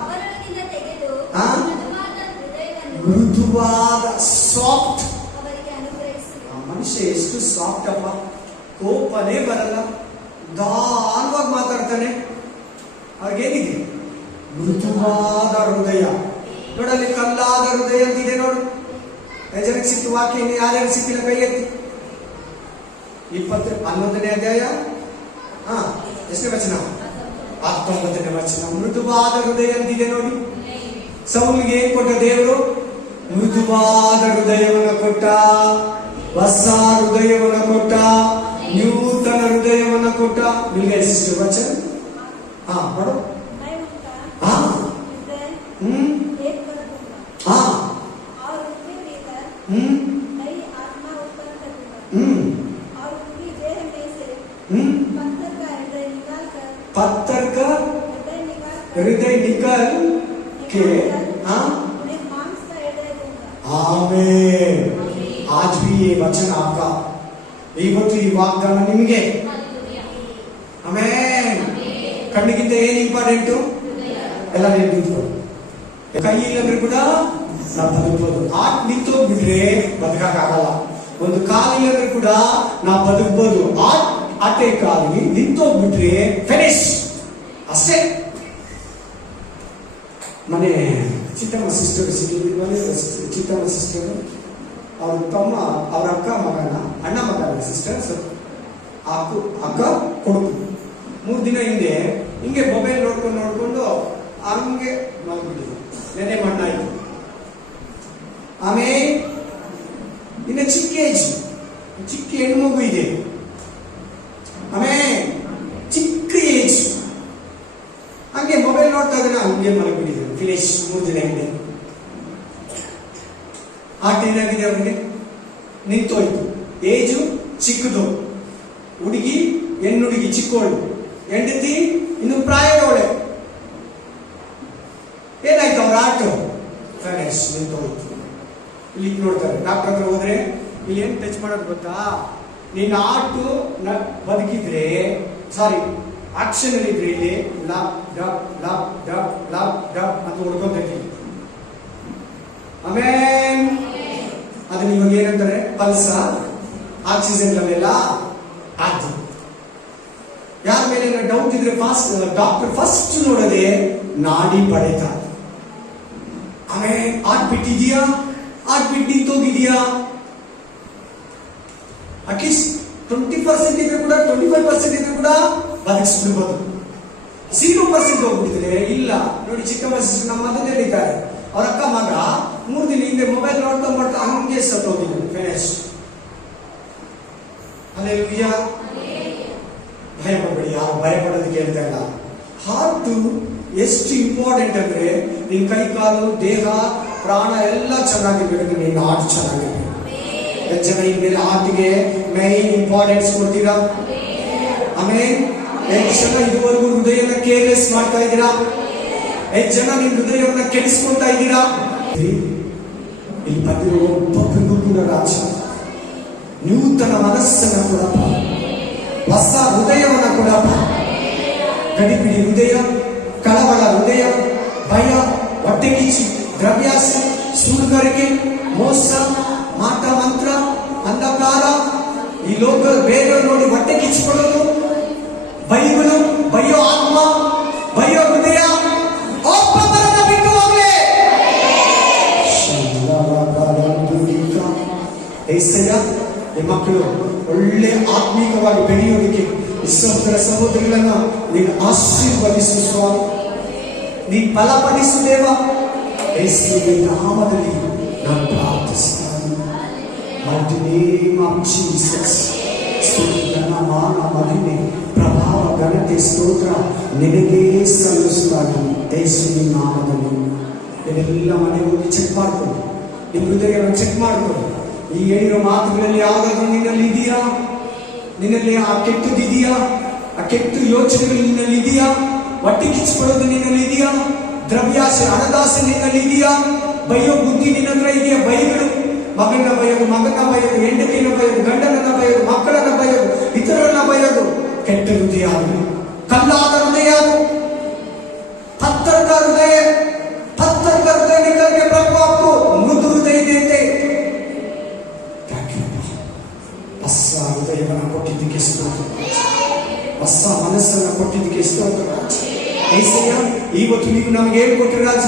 ಅವರೊಳಗಿಂದ ತೆಗೆದು ಆ? ಮೃದುವಾದ ಹೃದಯವನ್ನು ಮೃದುವಾದ ಸಾಫ್ಟ್. ಅವರಿಗೆ ಅನುಗ್ರಹಿಸುವೆನು. ಆ ಮನುಷ್ಯ ಎಷ್ಟು ಸಾಫ್ಟ್ ಅಪ್ಪ, ಕೋಪನೇ ಬರಲ್ಲ, ದಾನವಾಗಿ ಮಾತಾಡ್ತಾನೆ. ಅವ್ರಿಗೇನಿದೆ? ಮೃದುವಾದ ಹೃದಯ. ನೋಡಲ್ಲಿ ಕಲ್ಲಾದ ಹೃದಯ ಅಂತಿದೆ ನೋಡು. ಜನಕ್ಕೆ ಸಿಕ್ತು ವಾಕ್ಯ, ಇನ್ನು ಯಾರ್ಯಾರು ಸಿಕ್ಕಿಲ್ಲ ಕೈ ಎತ್ತಿ. 11ನೇ ಅಧ್ಯಾಯ ಎಷ್ಟನೇ ವಚನ? 19ನೇ ವಚನ. ಮೃದುವಾದ ಹೃದಯ ಅಂತಿದೆ ನೋಡಿ. ಸೌಲಿಗೆ ಏನ್ ಕೊಟ್ಟ ದೇವರು? ಮೃದುವಾದ ಹೃದಯವನ್ನು ಕೊಟ್ಟ, ಹೊಸ ಹೃದಯವನ್ನು ಕೊಟ್ಟ, ನೂತನ ಹೃದಯವನ್ನು ಕೊಟ್ಟ. ನಿಮಗೆ ಸಿಸ್ಟರ್ ವಚನ ಪढ़ो. मैं उनका हाँ हृदय एक कर दूंगा हाँ और उनके भीतर नई आत्मा उत्पन्न कर दूंगा और उनकी देह में से पत्थर का हृदय निकाल कर पत्थर का हृदय हृदय निकल के उन्हें मांस का हृदय दूंगा. आमीन. आज भी ये वचन आपका, ಇವತ್ತು ಈ ವಾಗ್ದಾನ ನಿಮಗೆ. ಆಮೇನ್. ಕಣ್ಣಿಗಿಂತ ಏನ್ ಇಂಪಾರ್ಟೆಂಟು? ಎಲ್ಲ ನಿಂತು ಕೈ ಇಲ್ಲಂದ್ರೆ ಕೂಡ ನಾವು ಬದುಕಬಹುದು. ಆಟ್ ನಿಂತೋಗ್ಬಿಟ್ರೆ ಬದುಕಕ್ಕಾಗಲ್ಲ. ಒಂದು ಕಾಲಿಲ್ಲಂದ್ರೆ ಕೂಡ ನಾವು ಬದುಕಬಹುದು. ಆಟೆ ಕಾಲಿಗೆ ನಿಂತೋಗ್ಬಿಟ್ರೆ ಫಿನಿಶ್ ಅಷ್ಟೇ. ಮನೆ ಚಿಕ್ಕಮ್ಮ ಸಿಸ್ಟರ್ ಸಿಕ್ಕಿದ್ವಿ. ಮನೆ ಚಿಕ್ಕಮ್ಮ ಸಿಸ್ಟರ್ ಅವ್ರ ತಮ್ಮ, ಅವ್ರ ಅಕ್ಕ ಮಗನ, ಅಣ್ಣ ಮಗನ ಸಿಸ್ಟರ್ ಅಕ್ಕ ಕೊಡುಕು 3 ದಿನ ಹಿಂದೆ ಹಿಂಗೆ ಮೊಬೈಲ್ ನೋಡ್ಕೊಂಡು ಹಂಗೆ ಮಾಡ್ಬಿಟ್ಟಿದ್ರು. ನೆನೆ ಮಣ್ಣಾಯ್ತು. ಆಮೇಲೆ ಇನ್ನು ಚಿಕ್ಕ ಏಜ್, ಚಿಕ್ಕ ಹೆಣ್ಮಗು ಇದೆ. ಆಮೇಲೆ ಚಿಕ್ಕ ಏಜ್ ಹಂಗೆ ಮೊಬೈಲ್ ನೋಡ್ತಾ ಇದ್ರೆ ಹಂಗೆ ಮಲಗಿಬಿಟ್ಟಿದ್ರು. ಫಿನಿಶ್ 3 ದಿನ ಹಿಂದೆ. ಏನಾಗಿದೆ ಅವರಿಗೆ? ನಿಂತೋಯ್ತು. ಏಜು ಚಿಕ್ಕದು. ಹುಡುಗಿ, ಹೆಣ್ಣುಡುಗಿ ಚಿಕ್ಕವಳು, ಹೆಂಡತಿ ಇನ್ನು ಪ್ರಾಯದವಳೆ. ಏನಾಯ್ತು ಅವ್ರ ಆಟು? ಫಿನಿಶ್, ನಿಂತೋಯ್ತು. ಇಲ್ಲಿ ನೋಡ್ತಾರೆ ಡಾಕ್ಟರ್ ಹತ್ರ ಹೋದ್ರೆ ಇಲ್ಲಿ ಏನ್ ಟಚ್ ಮಾಡೋದು ಗೊತ್ತಾ? ನೀನ್ ಆಟು ಬದುಕಿದ್ರೆ, ಸಾರಿ ಆಕ್ಷನ್ ಅಲ್ಲಿ ಇದ್ರೆ ಇಲ್ಲಿ lop dub lop dub lop dub ಅಂತ ಹೊಡ್ಕೊಂತೀವಿ. ಆಮೇಲೆ ಅದನ್ನ ಇವಾಗ ಏನಂತಾರೆ? ಪಲ್ಸ, ಆಕ್ಸಿಜನ್ ಲೆವೆಲ್ ಅದು. ಯಾರ ಮೇಲೆ ಡೌಟ್ ಇದ್ರೆ ಡಾಕ್ಟರ್ ಫಸ್ಟ್ ನೋಡದೆ ನಾಡಿ ಬಡಿತ. ಆಮೇಲೆ ಆಟ್ ಬಿಟ್ಟಿದೀಯಾ, ಆಟ್ ಬಿಟ್ಟು ನಿಂತೋಗಿದೀಯಾ? ಅಟ್ಲೀಸ್ಟ್ 20% ಇದ್ರೆ ಕೂಡ 25% ಇದ್ರೆ ಕೂಡ ಬದುಕಿಸ್ಬಿಡ್ಬೋದು. 0% ಹೋಗ್ಬಿಟ್ಟಿದ್ರೆ ಇಲ್ಲ. ನೋಡಿ ಚಿಕ್ಕಮ್ಮ ಸಿಸ್ಟರ್ ನಮ್ಮ ಮಧ್ಯದಲ್ಲಿ ಇದ್ದಾರೆ. ಅವ್ರ ಅಕ್ಕ ಮಗ 3 ದಿನ ಹಿಂದೆ ಮೊಬೈಲ್ ನೋಡ್ಕೊಂಡ್ಬಿಟ್ಟು ಹಂಗೆ ಸತ್ತೋಗಿದ್ರು. ಫಿನಿಶ್. ಹಲ್ಲೆಲೂಯಾ. ಭಯ ಪಡಬೇಡಿ, ಯಾರು ಭಯ ಪಡೋದಕ್ಕೆ ಹೇಳ್ತಾ ಇಲ್ಲ. ಹಾರ್ಟ್ ಎಷ್ಟು ಇಂಪಾರ್ಟೆಂಟ್ ಅಂದ್ರೆ ನಿನ್ ಕೈ ಕಾಲು ದೇಹ ಪ್ರಾಣ ಎಲ್ಲ ಚೆನ್ನಾಗಿರ್ಬೇಕು, ನಿನ್ನ ಹಾರ್ಟ್ ಚೆನ್ನಾಗಿರ್ಬೇಕು. ಎಷ್ಟು ಜನ ಇನ್ಮೇಲೆ ಹಾರ್ಟ್ಗೆ ಮೈನ್ ಇಂಪಾರ್ಟೆನ್ಸ್ ಕೊಡ್ತೀರಾ? ಆಮೇಲೆ ಎಷ್ಟು ಜನ ಇದುವರೆಗೂ ಹೃದಯನ ಕೇರ್ಲೆಸ್ ಮಾಡ್ತಾ ಇದ್ದೀರಾ? ಎಷ್ಟು ಜನ ನಿಮ್ ಹೃದಯವನ್ನ ಕೆಡಿಸ್ಕೊಳ್ತಾ ಇದ್ದೀರಾ? ಇಲ್ಲಿ ಬಂದಿರೋ ಒಬ್ಬೊಬ್ಬರಿಗೂ ಕೂಡ ರಾಜ ನೂತನ ಮನಸ್ಸನ್ನ ಕೊಡಪ್ಪ, ಹೊಸ ಹೃದಯವನ್ನ ಕೊಡಪ್ಪ. ಗಡಿಬಿಡಿ ಹೃದಯ, ಕಳವಳ ಹೃದಯ, ಭಯ, ಹೊಟ್ಟೆ ಕಿಚ್ಚು, ದ್ರವ್ಯಾಸ, ಸುಳ್ಳುಗಾರಿಕೆ, ಮೋಸ, ಮಾಟ ಮಂತ್ರ, ಅಂಧಕಾರ, ಈ ಲೋಕ ಬೇರೆ ನೋಡಿ ಹೊಟ್ಟೆ ಕಿಚ್ಚಿಕೊಳ್ಳೋದು, ಬೈಬಲು, ಬಯ್ಯೋ ಆತ್ಮ, ಬಯ್ಯೋ ಹೃದಯ ಒಬ್ಬೊಬ್ಬರನ್ನ ಬಿಟ್ಟು ಹೋಗ್ಲಿ. ಏಸಯ್ಯ, ನಿಮ್ಮ ಮಕ್ಕಳು ಒಳ್ಳೆ ಆತ್ಮೀಕವಾಗಿ ಬೆಳೆಯೋದಕ್ಕೆ ಈ ಸಹೋದರ ಸಹೋದರಿಗಳನ್ನ ನೀನು ಆಶೀರ್ವದಿಸು ಸ್ವಾಮಿ, ನೀನು ಬಲಪಡಿಸು ದೇವ. ಯೇಸುವಿನ ನಾಮದಲ್ಲಿ ನಾನು ಪ್ರಾರ್ಥಿಸುತ್ತೇನೆ. Mighty name of Jesus. ಸ್ತೋತ್ರನ ಮಾನ ಮಹಿಮೆ ಪ್ರಭಾವ ಘನತೆ ಸ್ತೋತ್ರ ನಿನಗೆ ಸಲ್ಲಿಸುತ್ತಾನೆ ಯೇಸುವಿನ ನಾಮದಲ್ಲಿ. ನೀವೆಲ್ಲ ಮನೆಗೆ ಹೋಗಿ ಚೆಕ್ ಮಾಡ್ಕೊಂಡು ನಿಮ್ಮ ಹೃದಯವನ್ನು ಚೆಕ್ ಮಾಡ್ಕೊಂಡು ಈ ಹೇಳಿರೋ ಮಾತುಗಳಲ್ಲಿ ಯಾವುದಾದ್ರೂ ನಿನ್ನಲ್ಲಿ ಇದೆಯಾ? ನಿನ್ನಲ್ಲಿ ಆ ಕೆಟ್ಟದಿದೆಯಾ? ಆ ಕೆಟ್ಟ ಯೋಚನೆಗಳು ನಿನ್ನಲ್ಲಿ ಇದೆಯಾ? ಹೊಟ್ಟೆ ಕಿಚ್ಚಿಕೊಳ್ಳೋದು ನಿನ್ನಲ್ಲಿ ಇದೆಯಾ? ದ್ರವ್ಯಾಸೆ, ಹಣದಾಸೆ ನಿನ್ನಲ್ಲಿ ಇದೆಯಾ? ಬೈಯೋ ಬುದ್ಧಿ ನಿನ್ನ ಹತ್ರ ಇದೆಯಾ? ಬೈಗಳು, ಮಗನ ಬೈಯೋದು, ಮಗನ ಬೈಯೋದು, ಹೆಂಡತಿನ ಬೈಯೋದು, ಗಂಡನನ್ನ ಬೈಯೋದು, ಮಕ್ಕಳನ್ನ ಬೈಯೋದು, ಇತರರನ್ನ ಬೈಯೋದು ಕೆಟ್ಟ ಹೃದಯ. ಕಲ್ಲಾದ ಹೃದಯ, ಪತ್ತರ का हृदय, पत्थर का हृदय निकल के प्रभु आपको मृदु हृदय देते. ಹೊಸ ಹೃದಯವನ್ನು ಕೊಟ್ಟಿದ್ದಕ್ಕೆ ಸ್ತೋತ್ರ, ಹೊಸ ಮನಸ್ಸನ್ನು ಕೊಟ್ಟಿದ್ದಕ್ಕೆ ಸ್ತೋತ್ರ. ಏಸಯ್ಯ, ಇವತ್ತು ನೀವು ನಮಗೆ ಹೇಳ್ಕೊಟ್ರಿ ರಾಜ,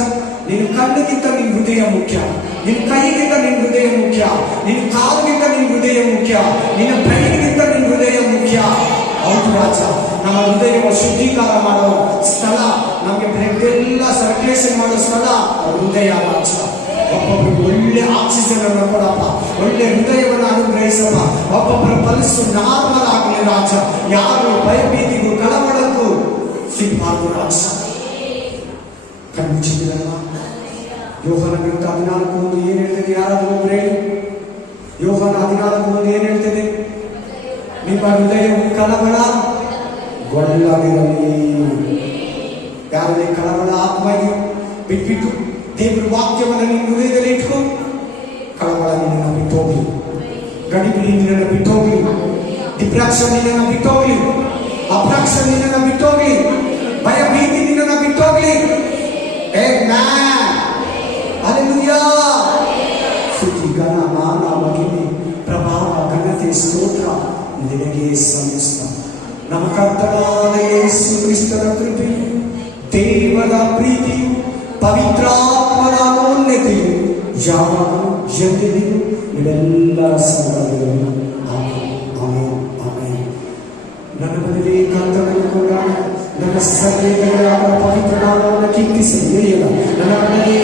ನಿನ್ನ ಕಣ್ಣಿಗಿಂತ ನಿನ್ನ ಹೃದಯ ಮುಖ್ಯ, ನಿನ್ನ ಕೈಗಿಂತ ನಿನ್ನ ಹೃದಯ ಮುಖ್ಯ, ನಿನ್ನ ಕಾಲಿಗಿಂತ ನಿನ್ನ ಹೃದಯ ಮುಖ್ಯ, ನಿನ್ನ ಬ್ರೈನ್ಗಿಂತ ನಿನ್ನ ಹೃದಯ ಮುಖ್ಯ. ಹೌದು ರಾಜ, ನಮ್ಮ ಹೃದಯವ ಶುದ್ಧೀಕಾರ ಮಾಡೋ ಸ್ಥಳ, ನಮಗೆ ಬ್ಲಡ್ ಎಲ್ಲ ಸರ್ಕ್ಯುಲೇಷನ್ ಮಾಡೋ ಸ್ಥಳ ಹೃದಯ ರಾಜ. ಒಬ್ಬೊಬ್ಬರಿಗೆ ಒಳ್ಳೆ ಆಕ್ಸಿಜನ್ ಅನ್ನು ಕೊಡಪ್ಪ, ಒಳ್ಳೆ ಹೃದಯವನ್ನು ಅನುಗ್ರಹಿಸಪ್ಪ. ಒಬ್ಬೊಬ್ಬರ ಪಲ್ಸು ನಾರ್ಮಲ್ ಆಗಲಿ ರಾಜ, ಯಾರು ಭಯಭೀತಿಗೂ ಕಳವಳಕ್ಕೂ ಸಿಗಬಾರ್ದು ರಾಜ. ಕಣ್ಮುಚ್ಚಿದಿರಲ್ಲ. ಯೋಹಾನ ಗ್ರಂಥ 14:1 ಏನ್ ಹೇಳ್ತದೆ? ಯಾರಾದ್ರೂ ಒಬ್ರು ಹೇಳಿ. ಯೋಹಾನ 14:1 ಏನ್ ಹೇಳ್ತದೆ? ನಿಮ್ಮ ಹೃದಯವು ಕಳವಳಗೊಳ್ಳದಿರಲಿ. ಯಾರದೇ ಕಳವಳ ಆತ್ಮ ಇದೆಯೋ ಬಿಟ್ಬಿಟ್ಟು ದೇವರ ವಾಕ್ಯವನ್ನು ನಿಮ್ಮ ಹೃದಯದಲ್ಲಿ ಇಟ್ಕೋ. ಕಳವಳ ನಿನ್ನನ್ನು ಬಿಟ್ಟು ಹೋಗ್ಲಿ, ಗಡಿಬಿಡಿ ನಿನ್ನನ್ನು ಬಿಟ್ಟು ಹೋಗ್ಲಿ, ಡಿಪ್ರೆಷನ್ ನಿನ್ನನ್ನು ಬಿಟ್ಟು ಹೋಗ್ಲಿ, ಅಪ್ರಾಕ್ಷನ್ ನಿನ್ನನ್ನು ಬಿಟ್ಟು ಹೋಗ್ಲಿ, ಭಯ ಭೀತಿ ನಿನ್ನನ್ನು ಬಿಟ್ಟು ಹೋಗ್ಲಿ. ಹಲ್ಲೆಲೂಯಾ. ಸ್ತುತಿ, ಘನ, ಮಾನ, ಮಹಿಮೆ, ಪ್ರಭಾವ, ಘನತೆ, ಸ್ತೋತ್ರ ನಿನಗೆ ಸಲ್ಲಿಸ್ತಾ. ನಮ್ಮ ಕರ್ತನಾದ ಯೇಸು ಕ್ರಿಸ್ತನ ಕೃಪೆಯು, ದೇವರ ಪ್ರೀತಿಯು, ಪವಿತ್ರಾತ್ಮನ ಅಮೂಲ್ಯತೆಯು ಯಾವಾಗಲೂ ಎಂದೆಂದಿಗೂ ನೀವೆಲ್ಲರ ಸಂಗಡವಿರಲಿ. Amen, amen, amen. ನನ್ನ ಮನೆಯಲ್ಲಿ ಕರ್ತನನ್ನು ಕೊಂಡಾಡ, ನನ್ನ ಸನ್ನಿಧಿಗಳ ಪವಿತ್ರ ನಾಮವನ್ನು ಕೀರ್ತಿಸಿ ಹೇಳಿಯಲ್ಲ. ನನ್ನ ಮನೆಯಲ್ಲಿ